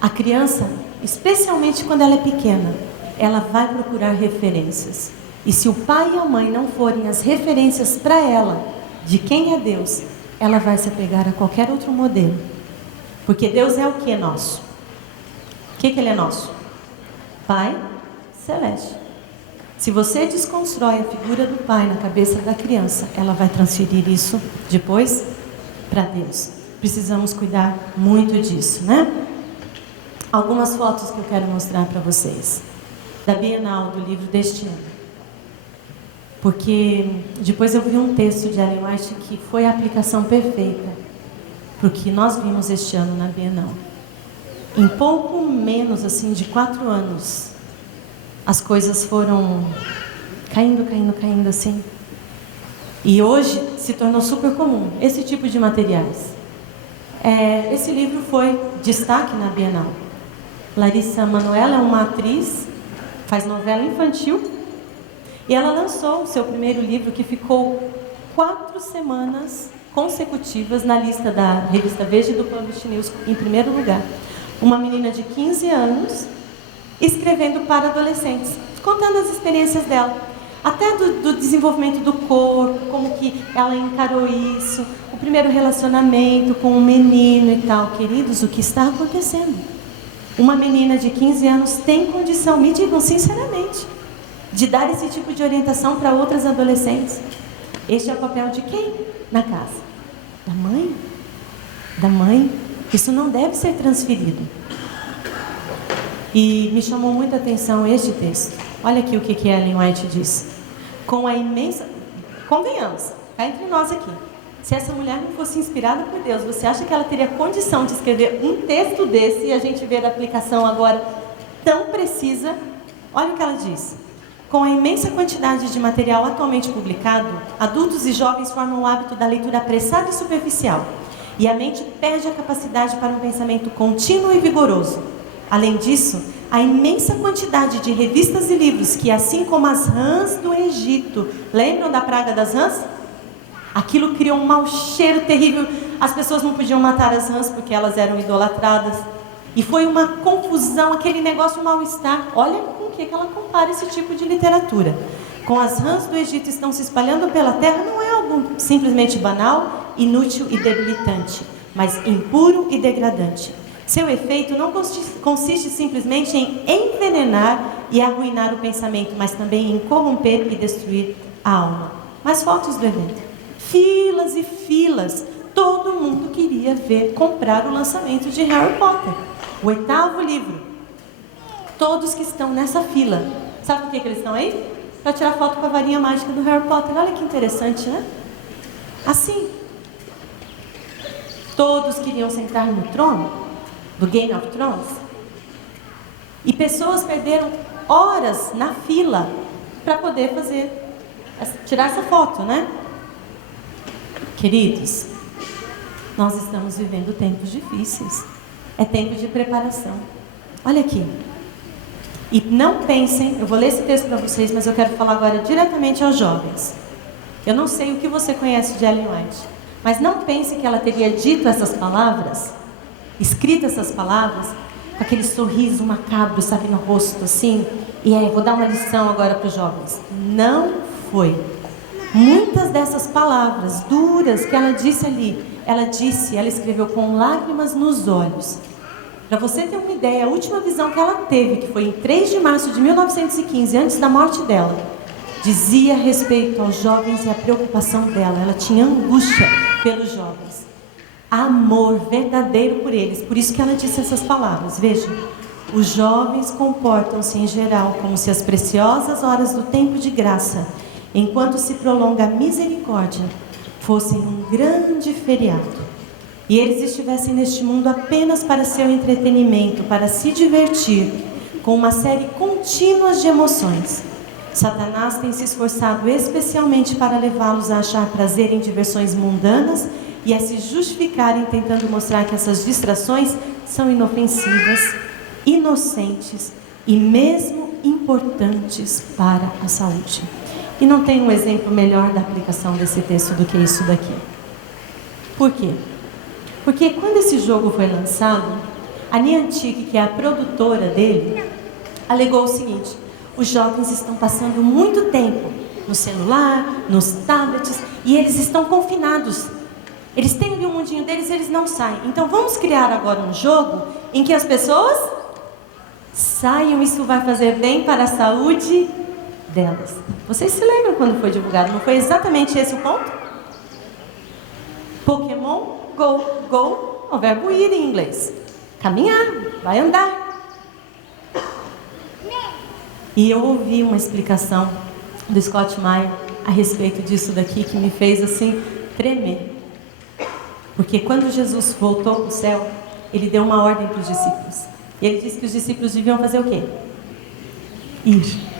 A criança, especialmente quando ela é pequena, ela vai procurar referências. E se o pai e a mãe não forem as referências para ela, de quem é Deus, ela vai se apegar a qualquer outro modelo. Porque Deus é o que é nosso? O que Ele é nosso? Pai Celeste. Se você desconstrói a figura do pai na cabeça da criança, ela vai transferir isso depois para Deus. Precisamos cuidar muito disso, né? Algumas fotos que eu quero mostrar para vocês. Da Bienal, do livro deste ano. Porque depois eu vi um texto de Ellen White que foi a aplicação perfeita para o que nós vimos este ano na Bienal. Em pouco menos assim de 4 anos, as coisas foram caindo assim. E hoje se tornou super comum esse tipo de materiais. Esse livro foi destaque na Bienal. Larissa Manoela é uma atriz, faz novela infantil, e ela lançou o seu primeiro livro que ficou 4 semanas consecutivas na lista da revista Veja e do Publish News em primeiro lugar. uma menina de 15 anos escrevendo para adolescentes, contando as experiências dela, até do desenvolvimento do corpo, como que ela encarou isso, o primeiro relacionamento com um menino e tal. Queridos, o que está acontecendo? Uma menina de 15 anos tem condição, me digam sinceramente, de dar esse tipo de orientação para outras adolescentes. Este é o papel de quem na casa? Da mãe? Da mãe. Isso não deve ser transferido. E me chamou muita atenção este texto. Olha aqui o que Ellen White diz. Com a imensa... Convenhamos, cá entre nós aqui. Se essa mulher não fosse inspirada por Deus, você acha que ela teria condição de escrever um texto desse e a gente ver a aplicação agora tão precisa? Olha o que ela diz. Com a imensa quantidade de material atualmente publicado, adultos e jovens formam o hábito da leitura apressada e superficial, e a mente perde a capacidade para um pensamento contínuo e vigoroso. Além disso, a imensa quantidade de revistas e livros que, assim como as rãs do Egito, lembram da praga das rãs? Aquilo criou um mau cheiro terrível. As pessoas não podiam matar as rãs porque elas eram idolatradas. E foi uma confusão, aquele negócio mal-estar. Olha com o que ela compara esse tipo de literatura. Com as rãs do Egito estão se espalhando pela terra, não é algo simplesmente banal, inútil e debilitante, mas impuro e degradante. Seu efeito não consiste simplesmente em envenenar e arruinar o pensamento, mas também em corromper e destruir a alma. Mais fotos do evento. Filas e filas. Todo mundo queria comprar o lançamento de Harry Potter, o 8º livro. Todos que estão nessa fila, sabe por que eles estão aí? Para tirar foto com a varinha mágica do Harry Potter. Olha que interessante, né? Assim, todos queriam sentar no trono do Game of Thrones. E pessoas perderam horas na fila para poder tirar essa foto, né? Queridos, nós estamos vivendo tempos difíceis. É tempo de preparação. Olha aqui. E não pensem, eu vou ler esse texto para vocês, mas eu quero falar agora diretamente aos jovens. Eu não sei o que você conhece de Ellen White, mas não pense que ela teria dito essas palavras, escrito essas palavras, com aquele sorriso macabro, sabe, no rosto, assim. E aí, vou dar uma lição agora para os jovens. Não foi. Muitas dessas palavras duras que ela disse ali, ela escreveu com lágrimas nos olhos. Para você ter uma ideia, a última visão que ela teve, que foi em 3 de março de 1915, antes da morte dela, dizia respeito aos jovens e a preocupação dela. Ela tinha angústia pelos jovens, amor verdadeiro por eles. Por isso que ela disse essas palavras. Vejam, os jovens comportam-se em geral como se as preciosas horas do tempo de graça, enquanto se prolonga a misericórdia, fossem um grande feriado, e eles estivessem neste mundo apenas para seu entretenimento, para se divertir, com uma série contínua de emoções. Satanás tem se esforçado especialmente para levá-los a achar prazer em diversões mundanas e a se justificarem tentando mostrar que essas distrações são inofensivas, inocentes e mesmo importantes para a saúde. E não tem um exemplo melhor da aplicação desse texto do que isso daqui. Por quê? Porque quando esse jogo foi lançado, a Niantic, que é a produtora dele, alegou o seguinte: os jovens estão passando muito tempo no celular, nos tablets, e eles estão confinados. Eles têm ali um mundinho deles e eles não saem. Então vamos criar agora um jogo em que as pessoas saiam. Isso vai fazer bem para a saúde delas. Vocês se lembram quando foi divulgado? Não foi exatamente esse o ponto? Pokémon Go. Go é o verbo ir em inglês. Caminhar, vai andar. E eu ouvi uma explicação do Scott Meyer a respeito disso daqui que me fez assim tremer. Porque quando Jesus voltou para o céu, ele deu uma ordem para os discípulos. E ele disse que os discípulos deviam fazer o quê? Ir.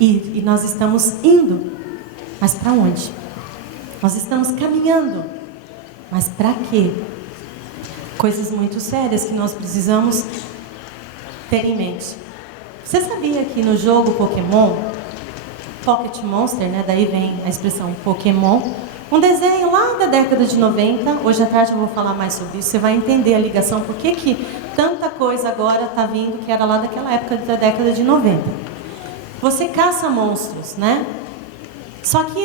E nós estamos indo. Mas para onde? Nós estamos caminhando. Mas para quê? Coisas muito sérias que nós precisamos ter em mente. Você sabia que no jogo Pokémon, Pocket Monster, né? Daí vem a expressão Pokémon, um desenho lá da década de 90, hoje à tarde eu vou falar mais sobre isso, você vai entender a ligação, por que tanta coisa agora está vindo que era lá daquela época da década de 90. Você caça monstros, né? Só que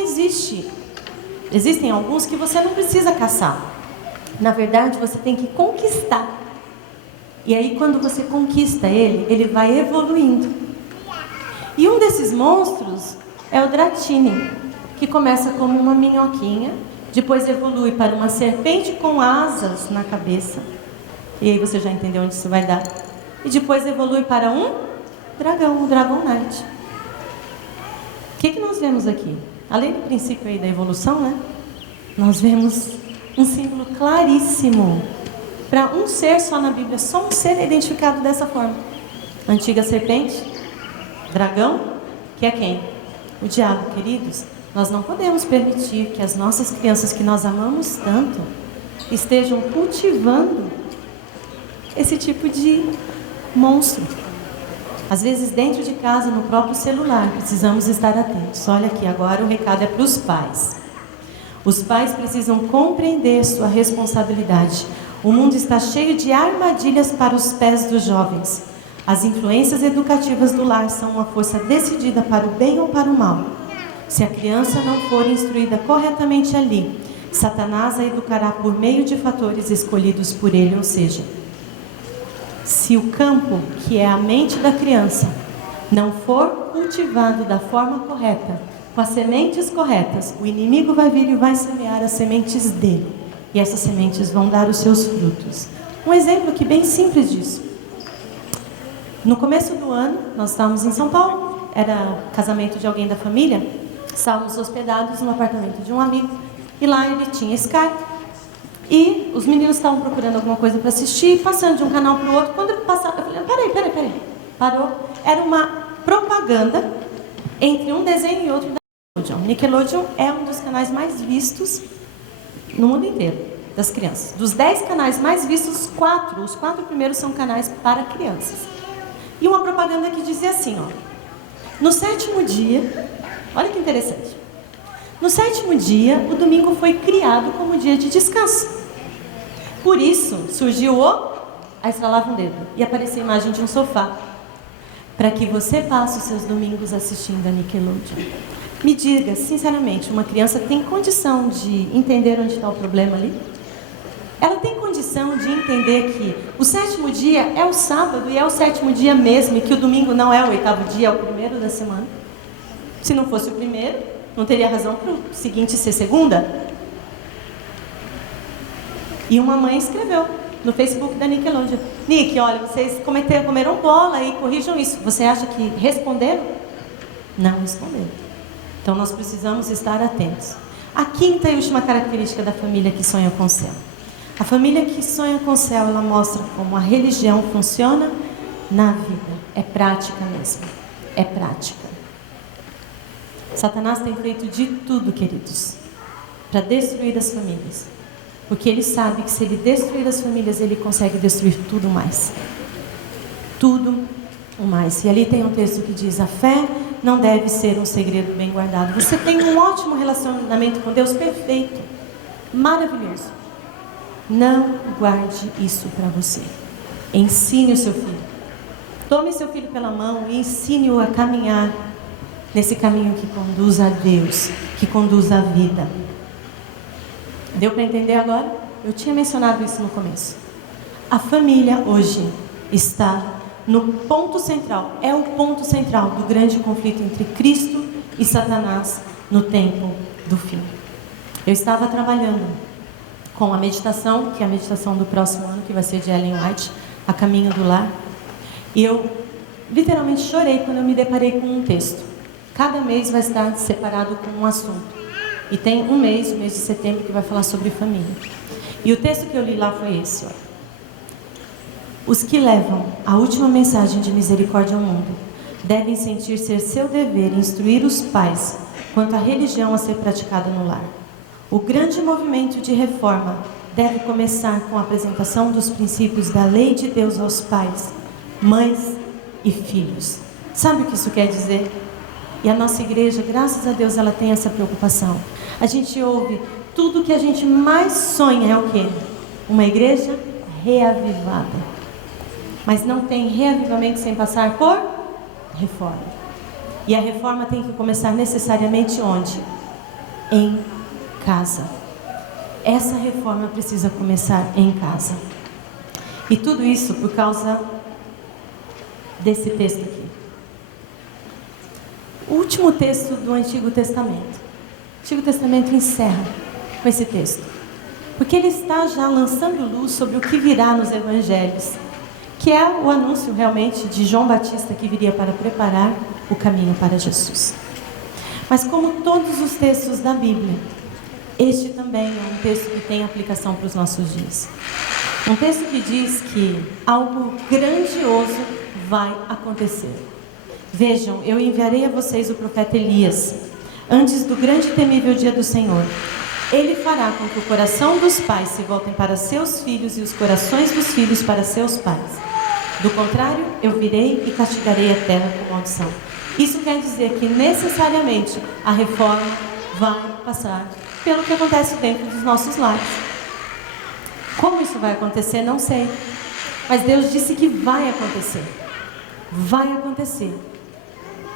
existem alguns que você não precisa caçar. Na verdade, você tem que conquistar. E aí, quando você conquista ele vai evoluindo. E um desses monstros é o Dratini, que começa como uma minhoquinha, depois evolui para uma serpente com asas na cabeça. E aí você já entendeu onde isso vai dar. E depois evolui para um dragão, o Dragon Knight. O que nós vemos aqui? Além do princípio aí da evolução, né? Nós vemos um símbolo claríssimo para um ser só na Bíblia. Só um ser é identificado dessa forma. Antiga serpente, dragão, que é quem? O diabo, queridos. Nós não podemos permitir que as nossas crianças que nós amamos tanto estejam cultivando esse tipo de monstro. Às vezes dentro de casa, no próprio celular, precisamos estar atentos. Olha aqui, agora o recado é para os pais. Os pais precisam compreender sua responsabilidade. O mundo está cheio de armadilhas para os pés dos jovens. As influências educativas do lar são uma força decidida para o bem ou para o mal. Se a criança não for instruída corretamente ali, Satanás a educará por meio de fatores escolhidos por ele, ou seja, se o campo, que é a mente da criança, não for cultivado da forma correta, com as sementes corretas, o inimigo vai vir e vai semear as sementes dele. E essas sementes vão dar os seus frutos. Um exemplo aqui bem simples disso. No começo do ano, nós estávamos em São Paulo, era casamento de alguém da família, estávamos hospedados no apartamento de um amigo, e lá ele tinha Sky, e os meninos estavam procurando alguma coisa para assistir, passando de um canal para o outro. Quando ele passava, eu falei, peraí, parou. Era uma propaganda entre um desenho e outro da Nickelodeon. Nickelodeon é um dos canais mais vistos no mundo inteiro, das crianças. Dos 10 canais mais vistos, os 4 primeiros são canais para crianças. E uma propaganda que dizia assim, ó, no 7º dia, olha que interessante, no 7º dia, o domingo foi criado como dia de descanso. Por isso, surgiu a estralava um dedo, e apareceu a imagem de um sofá, para que você passe os seus domingos assistindo a Nickelodeon. Me diga, sinceramente, uma criança tem condição de entender onde está o problema ali? Ela tem condição de entender que o 7º dia é o sábado e é o 7º dia mesmo, e que o domingo não é o 8º dia, é o primeiro da semana? Se não fosse o primeiro, não teria razão para o seguinte ser segunda? E uma mãe escreveu no Facebook da Nickelodeon: Nick, olha, vocês comeram bola e corrijam isso. Você acha que responderam? Não responderam. Então nós precisamos estar atentos. A quinta e última característica da família que sonha com o céu. A família que sonha com o céu, ela mostra como a religião funciona na vida. É prática mesmo. É prática. Satanás tem feito de tudo, queridos, para destruir as famílias. Porque ele sabe que se ele destruir as famílias, ele consegue destruir tudo mais. Tudo o mais. E ali tem um texto que diz: a fé não deve ser um segredo bem guardado. Você tem um ótimo relacionamento com Deus, perfeito, maravilhoso. Não guarde isso para você. Ensine o seu filho. Tome seu filho pela mão e ensine-o a caminhar nesse caminho que conduz a Deus, que conduz à vida. Deu para entender agora? Eu tinha mencionado isso no começo. A família hoje está no ponto central, é o ponto central do grande conflito entre Cristo e Satanás no tempo do fim. Eu estava trabalhando com a meditação, que é a meditação do próximo ano, que vai ser de Ellen White, A Caminho do Lar. E eu literalmente chorei quando eu me deparei com um texto. Cada mês vai estar separado com um assunto. E tem um mês, o mês de setembro, que vai falar sobre família. E o texto que eu li lá foi esse, ó. Os que levam a última mensagem de misericórdia ao mundo devem sentir ser seu dever instruir os pais quanto à religião a ser praticada no lar. O grande movimento de reforma deve começar com a apresentação dos princípios da lei de Deus aos pais, mães e filhos. Sabe o que isso quer dizer? E a nossa igreja, graças a Deus, ela tem essa preocupação. A gente ouve, tudo que a gente mais sonha é o quê? Uma igreja reavivada. Mas não tem reavivamento sem passar por reforma. E a reforma tem que começar necessariamente onde? Em casa. Essa reforma precisa começar em casa. E tudo isso por causa desse texto aqui. O último texto do Antigo Testamento. O Antigo Testamento encerra com esse texto. Porque ele está já lançando luz sobre o que virá nos evangelhos. Que é o anúncio realmente de João Batista que viria para preparar o caminho para Jesus. Mas como todos os textos da Bíblia, este também é um texto que tem aplicação para os nossos dias. Um texto que diz que algo grandioso vai acontecer. Vejam, eu enviarei a vocês o profeta Elias, antes do grande e temível dia do Senhor. Ele fará com que o coração dos pais se voltem para seus filhos e os corações dos filhos para seus pais. Do contrário, eu virei e castigarei a terra com maldição. Isso quer dizer que necessariamente a reforma vai passar pelo que acontece dentro dos nossos lares. Como isso vai acontecer, não sei. Mas Deus disse que vai acontecer. Vai acontecer.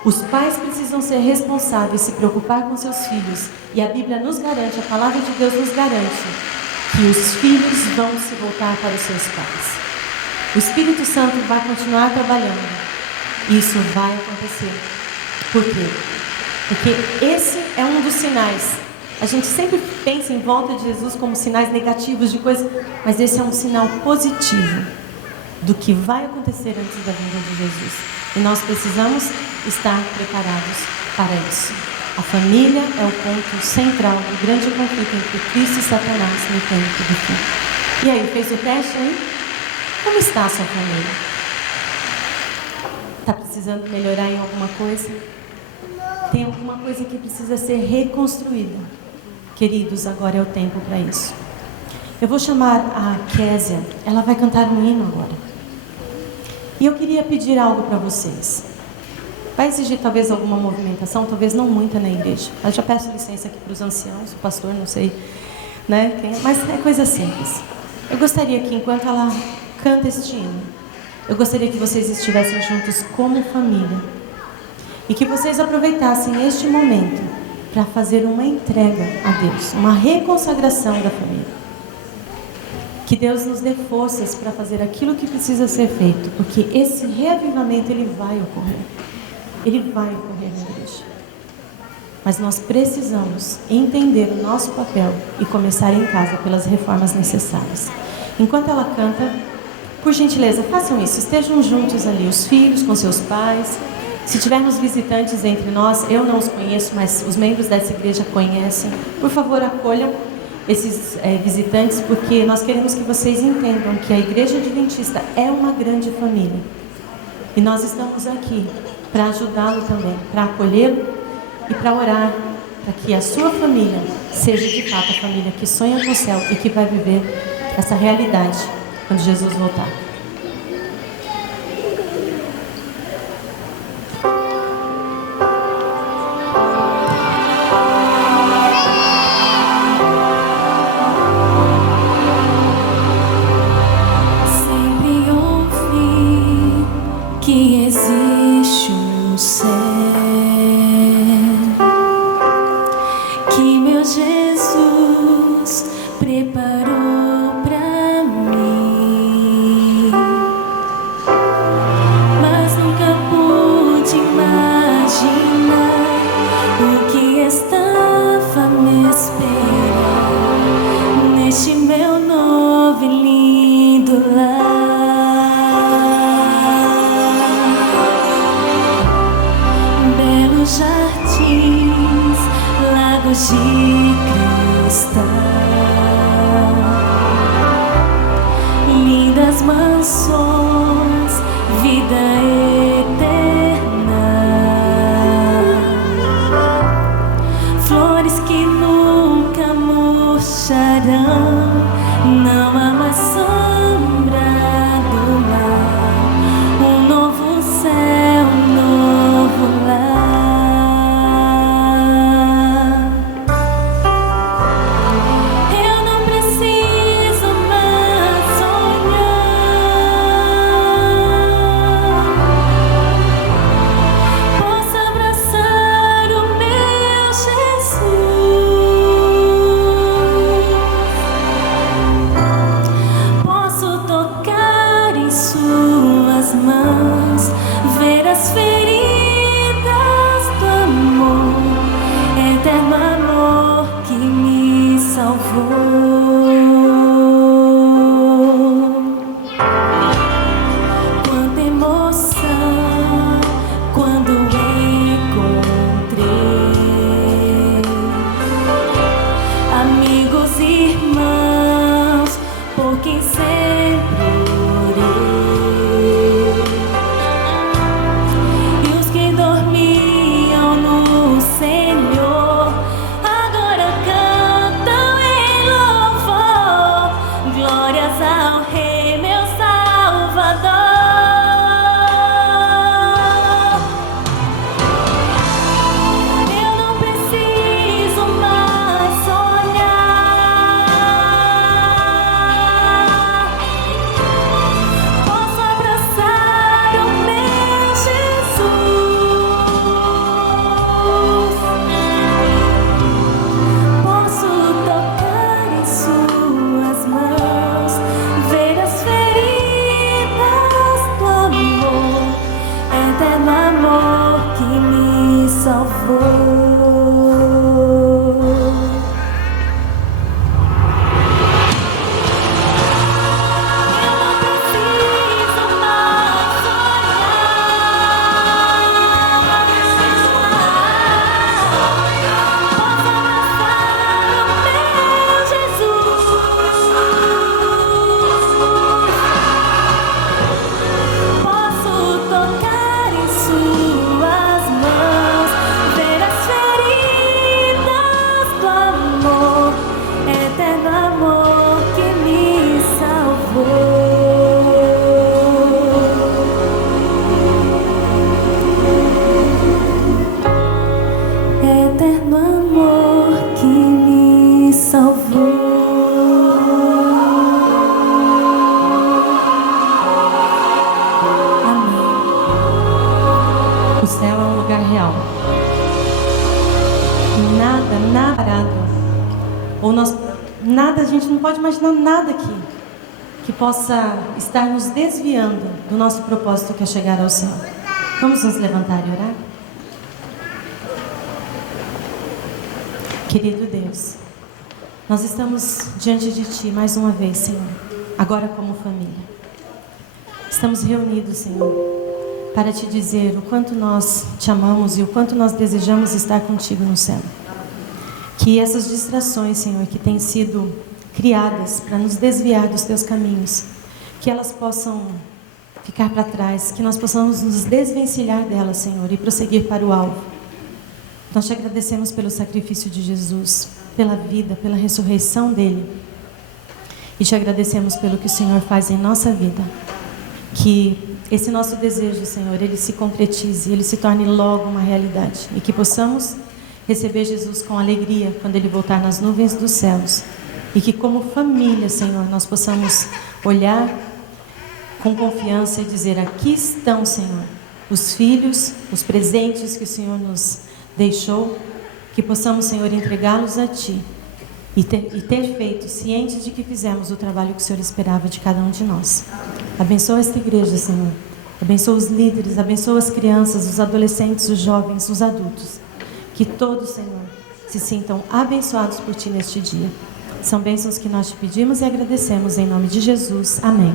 Os pais precisam ser responsáveis, se preocupar com seus filhos. E a Bíblia nos garante, a palavra de Deus nos garante, que os filhos vão se voltar para os seus pais. O Espírito Santo vai continuar trabalhando. Isso vai acontecer. Por quê? Porque esse é um dos sinais. A gente sempre pensa em volta de Jesus como sinais negativos de coisas, mas esse é um sinal positivo do que vai acontecer antes da vinda de Jesus. E nós precisamos estar preparados para isso. A família é o ponto central do grande conflito entre Cristo e Satanás no tempo do fim. E aí, fez o teste aí? Como está a sua família? Está precisando melhorar em alguma coisa? Tem alguma coisa que precisa ser reconstruída? Queridos, agora é o tempo para isso. Eu vou chamar a Késia, ela vai cantar um hino agora. E eu queria pedir algo para vocês. Vai exigir talvez alguma movimentação, talvez não muita na igreja. Eu já peço licença aqui para os anciãos, o pastor, não sei, né? Mas é coisa simples. Eu gostaria que enquanto ela canta este hino, eu gostaria que vocês estivessem juntos como família. E que vocês aproveitassem este momento para fazer uma entrega a Deus, uma reconsagração da família. Que Deus nos dê forças para fazer aquilo que precisa ser feito, porque esse reavivamento ele vai ocorrer. Ele vai ocorrer na igreja. Mas nós precisamos entender o nosso papel e começar em casa pelas reformas necessárias. Enquanto ela canta, por gentileza, façam isso. Estejam juntos ali, os filhos com seus pais. Se tivermos visitantes entre nós, eu não os conheço, mas os membros dessa igreja conhecem. Por favor, acolham esses visitantes, porque nós queremos que vocês entendam que a Igreja Adventista é uma grande família. E nós estamos aqui para ajudá-lo também, para acolhê-lo e para orar para que a sua família seja de fato a família que sonha com o céu e que vai viver essa realidade quando Jesus voltar. Que existe um céu que meu Jesus preparou pra mim, mas nunca pude imaginar o que estava me esperando neste meu novo e lindo lar. Jardins, lagos de cristal, lindas mansões, vida eterna, flores que nunca murcharão, não há mais sombra do mar, um novo céu, um novo lar. me salvou. Quanta emoção quando encontrei amigos e irmãos por quem sempre orei, e os que dormiam no Senhor agora cantam em louvor, glórias ao Rei, meu Salvador. Eu não preciso mais sonhar, posso abraçar o meu Jesus, posso tocar em suas mãos, ver as feridas do amor, eterno amor que me salvou. Eu não preciso mais sonhar, posso abraçar o meu Jesus, posso tocar em suas mãos, ver as feridas do amor, eterno amor que me salvou. Eterno amor que me salvou. Amém. O céu é um lugar real. Nada parado. Ou nada, a gente não pode imaginar nada aqui que possa estar nos desviando do nosso propósito, que é chegar ao céu. Vamos nos levantar e orar? Querido Deus, nós estamos diante de Ti mais uma vez, Senhor, agora como família. Estamos reunidos, Senhor, para Te dizer o quanto nós Te amamos e o quanto nós desejamos estar contigo no céu. Que essas distrações, Senhor, que têm sido criadas para nos desviar dos Teus caminhos, que elas possam ficar para trás, que nós possamos nos desvencilhar delas, Senhor, e prosseguir para o alvo. Nós Te agradecemos pelo sacrifício de Jesus, pela vida, pela ressurreição dEle. E Te agradecemos pelo que o Senhor faz em nossa vida. Que esse nosso desejo, Senhor, ele se concretize, ele se torne logo uma realidade. E que possamos receber Jesus com alegria quando Ele voltar nas nuvens dos céus. E que como família, Senhor, nós possamos olhar com confiança e dizer: aqui estão, Senhor, os filhos, os presentes que o Senhor nos deixou, que possamos, Senhor, entregá-los a Ti e ter feito, cientes de que fizemos o trabalho que o Senhor esperava de cada um de nós. Abençoa esta igreja, Senhor. Abençoa os líderes, abençoa as crianças, os adolescentes, os jovens, os adultos. Que todos, Senhor, se sintam abençoados por Ti neste dia. São bênçãos que nós Te pedimos e agradecemos em nome de Jesus. Amém.